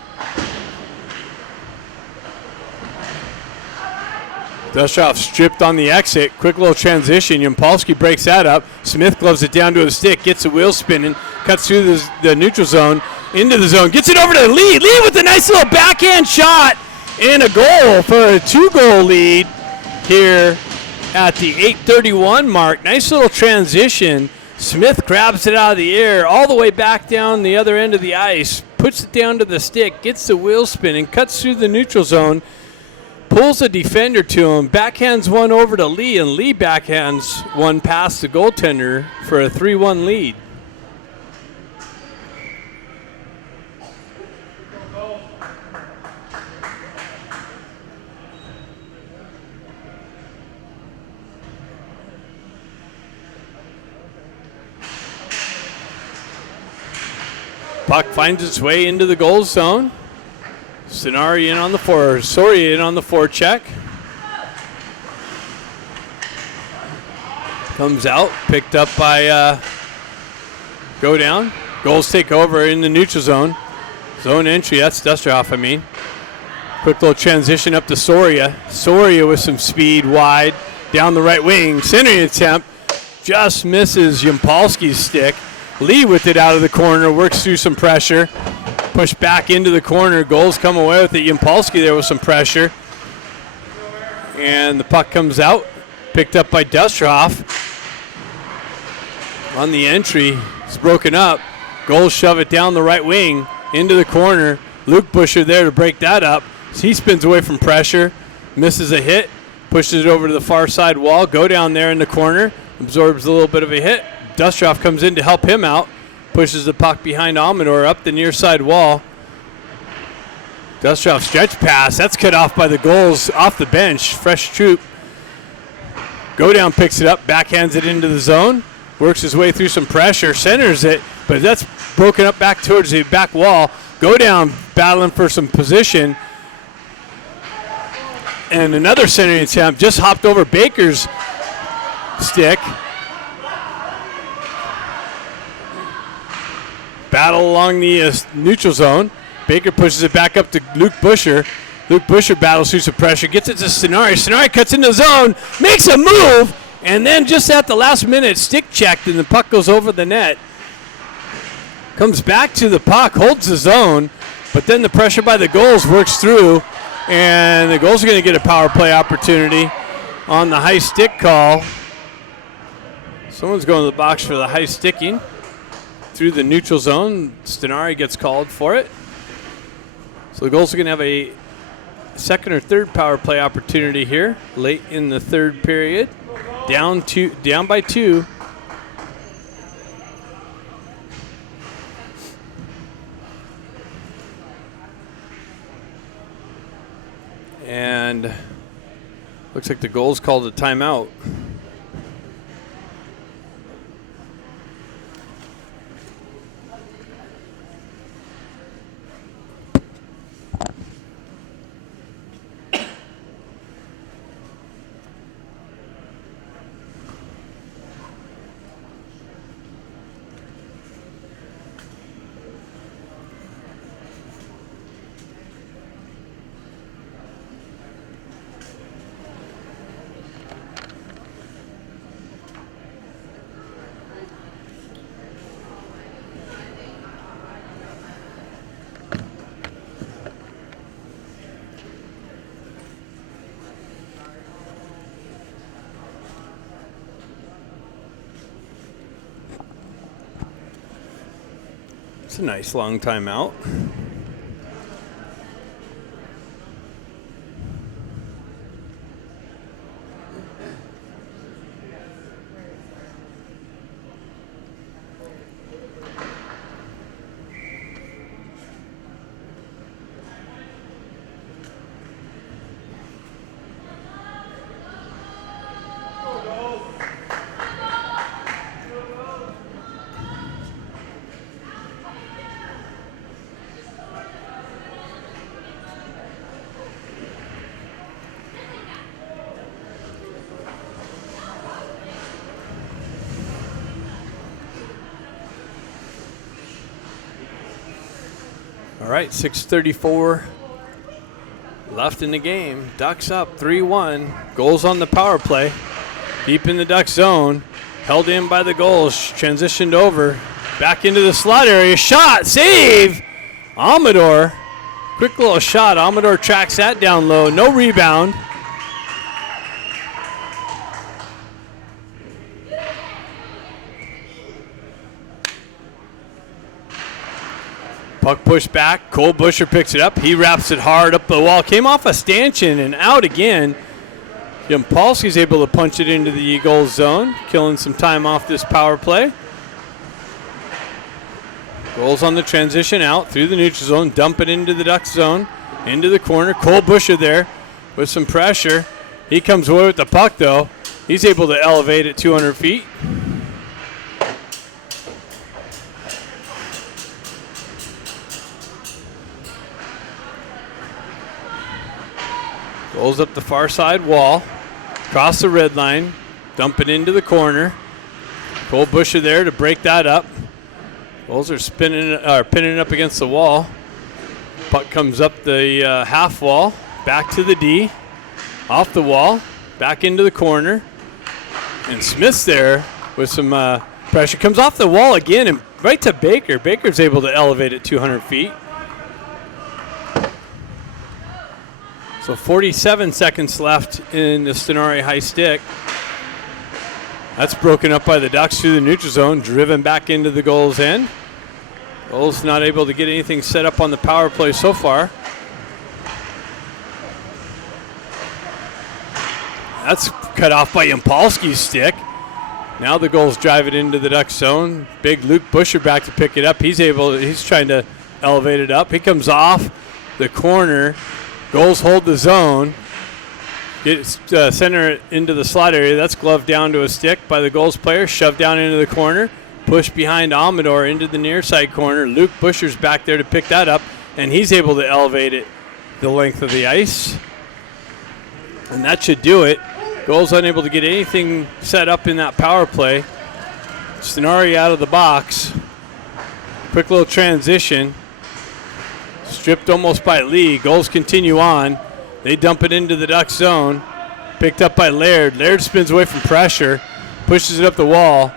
Dusterhoff stripped on the exit. Quick little transition. Yampolsky breaks that up. Smith gloves it down to a stick. Gets the wheel spinning. Cuts through the neutral zone. Into the zone. Gets it over to Lee. Lee with a nice little backhand shot. And a goal for a 2-goal lead here at the 8:31 mark. Nice little transition. Smith grabs it out of the air all the way back down the other end of the ice. Puts it down to the stick. Gets the wheel spinning. Cuts through the neutral zone. Pulls a defender to him, backhands one over to Lee, and Lee backhands one past the goaltender for a 3-1 lead. Puck finds its way into the goal zone. Soria in on the forecheck. Comes out, picked up by go down. Gulls take over in the neutral zone. Zone entry, that's Dusterhoff, I mean. Quick little transition up to Soria. Soria with some speed wide down the right wing. Centering attempt just misses Yampolsky's stick. Lee with it out of the corner, works through some pressure. Push back into the corner. Gulls come away with it. Yampolsky there with some pressure. And the puck comes out. Picked up by Dusterhoff. On the entry. It's broken up. Gulls shove it down the right wing. Into the corner. Luke Busher there to break that up. He spins away from pressure. Misses a hit. Pushes it over to the far side wall. Go down there in the corner. Absorbs a little bit of a hit. Dusterhoff comes in to help him out. Pushes the puck behind Amador up the near side wall. Dusterhoff stretch pass. That's cut off by the Gulls off the bench. Fresh troop. Go down picks it up. Backhands it into the zone. Works his way through some pressure. Centers it. But that's broken up back towards the back wall. Go down battling for some position. And another centering attempt. Just hopped over Baker's stick. Battle along the neutral zone. Baker pushes it back up to Luke Busher. Luke Busher battles through some pressure. Gets it to Stenari. Stenari cuts into the zone. Makes a move. And then just at the last minute, stick checked, and the puck goes over the net. Comes back to the puck. Holds the zone. But then the pressure by the Gulls works through. And the Gulls are going to get a power play opportunity. on the high stick call. Someone's going to the box for the high sticking through the neutral zone. Stenari gets called for it. So the Gulls are going to have a second or third power play opportunity here late in the third period. Down by 2. And looks like the Gulls called a timeout. It's a nice long timeout. All right, 6:34 left in the game. Ducks up 3-1. Gulls on the power play. Deep in the Duck zone. Held in by the Gulls. Transitioned over. Back into the slot area. Shot. Save. Amador. Quick little shot. Amador tracks that down low. No rebound. Puck pushed back. Cole Busher picks it up. He wraps it hard up the wall. Came off a stanchion and out again. Yampolsky's able to punch it into the Gulls zone, killing some time off this power play. Gulls on the transition out through the neutral zone, dump it into the Ducks zone, into the corner. Cole Busher there with some pressure. He comes away with the puck though. He's able to elevate it 200 feet. Rolls up the far side wall, across the red line, dump it into the corner. Cole Busher there to break that up. Gulls are pinning it up against the wall. Puck comes up the half wall, back to the D, off the wall, back into the corner. And Smith's there with some pressure. Comes off the wall again and right to Baker. Baker's able to elevate it 200 feet. So 47 seconds left in the Stenari high stick. That's broken up by the Ducks through the neutral zone, driven back into the Gulls' end. Gulls not able to get anything set up on the power play so far. That's cut off by Yampolsky's stick. Now the Gulls drive it into the Ducks zone. Big Luke Busher back to pick it up. He's trying to elevate it up. He comes off the corner. Gulls hold the zone. Center it into the slot area. That's gloved down to a stick by the Gulls player. Shoved down into the corner. Push behind Amador into the near side corner. Luke Busher's back there to pick that up, and he's able to elevate it the length of the ice. And that should do it. Gulls unable to get anything set up in that power play. Stenari out of the box. Quick little transition. Stripped almost by Lee. Gulls continue on. They dump it into the Duck zone. Picked up by Laird. Laird spins away from pressure. Pushes it up the wall.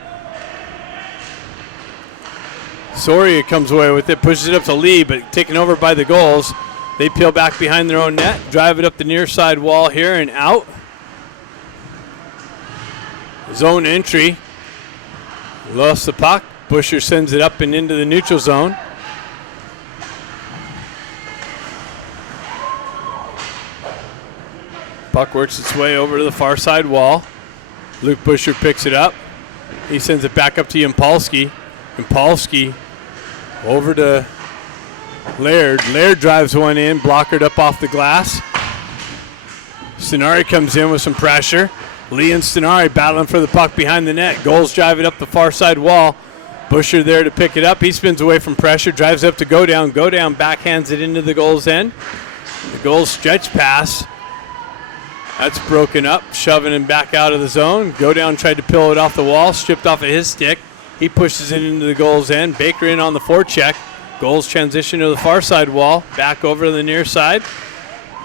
Soria comes away with it. Pushes it up to Lee, but taken over by the Gulls. They peel back behind their own net. Drive it up the near side wall here and out. Zone entry. Lost the puck. Busher sends it up and into the neutral zone. Puck works its way over to the far side wall. Luke Busher picks it up. He sends it back up to Yampolsky. Yampolsky over to Laird. Laird drives one in, blockered up off the glass. Stenari comes in with some pressure. Lee and Stenari battling for the puck behind the net. Gulls drive it up the far side wall. Busher there to pick it up. He spins away from pressure, drives up to go down. Go down, backhands it into the Gulls' end. The Gulls stretch pass. That's broken up, shoving him back out of the zone. Go down tried to peel it off the wall, stripped off of his stick. He pushes it into the Gulls' end. Baker in on the forecheck. Gulls transition to the far side wall, back over to the near side.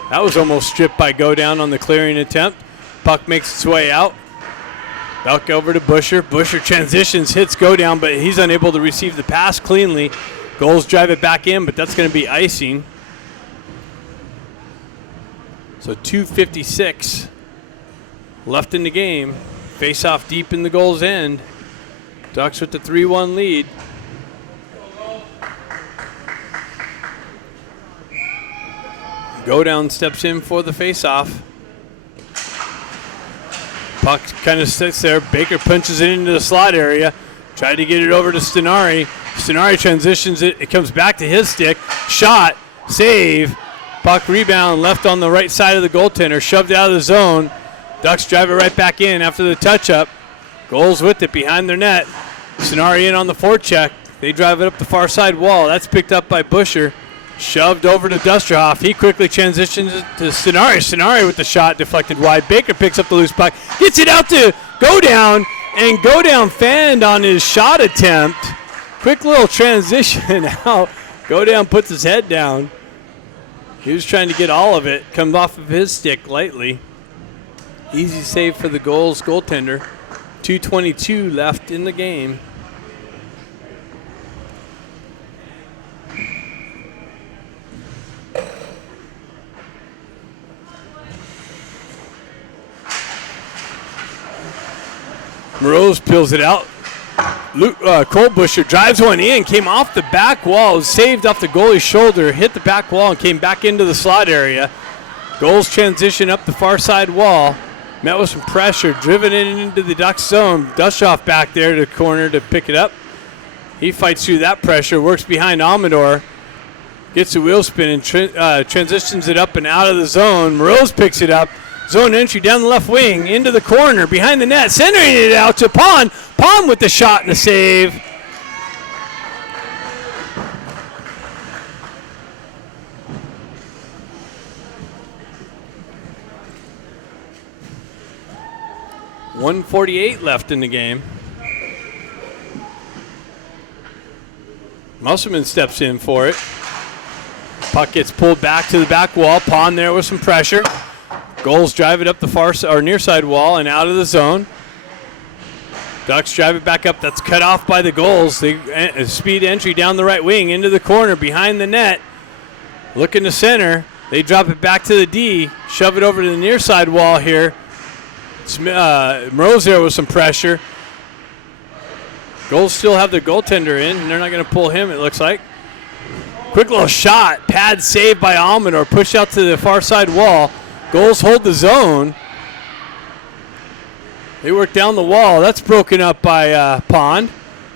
That was almost stripped by Go Down on the clearing attempt. Puck makes its way out. Back over to Busher. Busher transitions, hits Go Down, but he's unable to receive the pass cleanly. Gulls drive it back in, but that's going to be icing. So 2:56 left in the game. Face off deep in the Gulls' end. Ducks with the 3-1 lead. Go Down steps in for the face-off. Puck kind of sits there. Baker punches it into the slot area. Tried to get it over to Stenari. Stenari transitions it. It comes back to his stick. Shot. Save. Puck rebound left on the right side of the goaltender. Shoved out of the zone. Ducks drive it right back in after the touch-up. Gulls with it behind their net. Stenari in on the forecheck. They drive it up the far side wall. That's picked up by Busher. Shoved over to Dusterhoff. He quickly transitions it to Stenari. Stenari with the shot deflected wide. Baker picks up the loose puck. Gets it out to Go Down. And Go Down fanned on his shot attempt. Quick little transition out. Go Down puts his head down. He was trying to get all of it. Comes off of his stick lightly. Easy save for the Gulls goaltender. 2:22 left in the game. Morose peels it out. Cole Busher drives one in, came off the back wall, was saved off the goalie's shoulder, hit the back wall, and came back into the slot area. Gulls transition up the far side wall. Met with some pressure, driven in into the Ducks zone. Dushoff back there to the corner to pick it up. He fights through that pressure, works behind Amador, gets a wheel spin and transitions it up and out of the zone. Morose picks it up. Zone entry down the left wing, into the corner, behind the net, centering it out to Pond. Pond with the shot and the save. .148 left in the game. Musselman steps in for it. Puck gets pulled back to the back wall. Pond there with some pressure. Gulls drive it up the far or near side wall and out of the zone. Ducks drive it back up. That's cut off by the Gulls. They speed entry down the right wing into the corner behind the net. Looking to center. They drop it back to the D. Shove it over to the near side wall here. Morose there with some pressure. Gulls still have their goaltender in, and they're not going to pull him, it looks like. Quick little shot. Pad saved by Almanor. Push out to the far side wall. Gulls hold the zone. They work down the wall. That's broken up by Pond.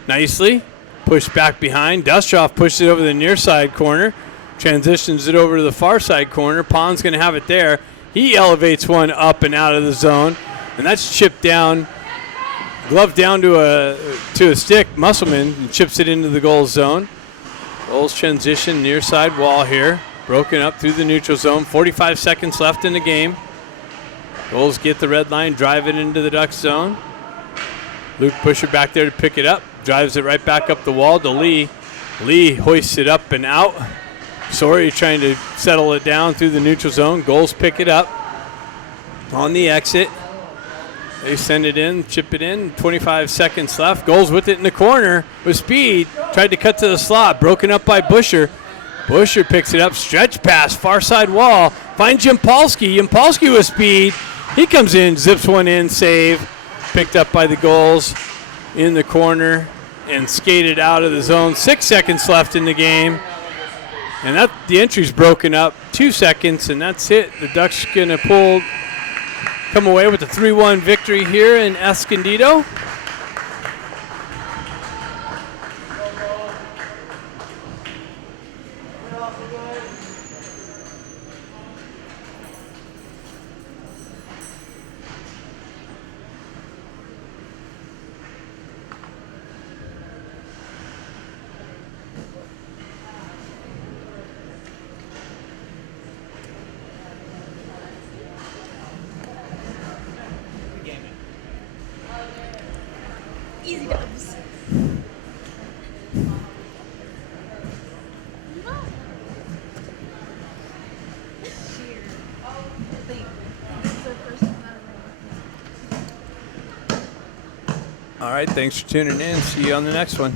Nicely. Pushed back behind. Dustroff pushes it over the near side corner. Transitions it over to the far side corner. Pond's going to have it there. He elevates one up and out of the zone. And that's chipped down. Glove down to a stick. Musselman chips it into the Gulls zone. Gulls transition near side wall here. Broken up through the neutral zone. 45 seconds left in the game. Gulls get the red line, drive it into the Ducks zone. Luke Busher back there to pick it up. Drives it right back up the wall to Lee. Lee hoists it up and out. Sawyer trying to settle it down through the neutral zone. Gulls pick it up on the exit. They send it in, chip it in. 25 seconds left. Gulls with it in the corner with speed. Tried to cut to the slot. Broken up by Busher. Busher picks it up, stretch pass, far side wall. Finds Yampolsky. Yampolsky with speed. He comes in, zips one in, save. picked up by the Gulls in the corner and skated out of the zone. 6 seconds left in the game. And that the entry's broken up. 2 seconds, and that's it. The Ducks going to come away with a 3-1 victory here in Escondido. Easy dubs. All right, thanks for tuning in. See you on the next one.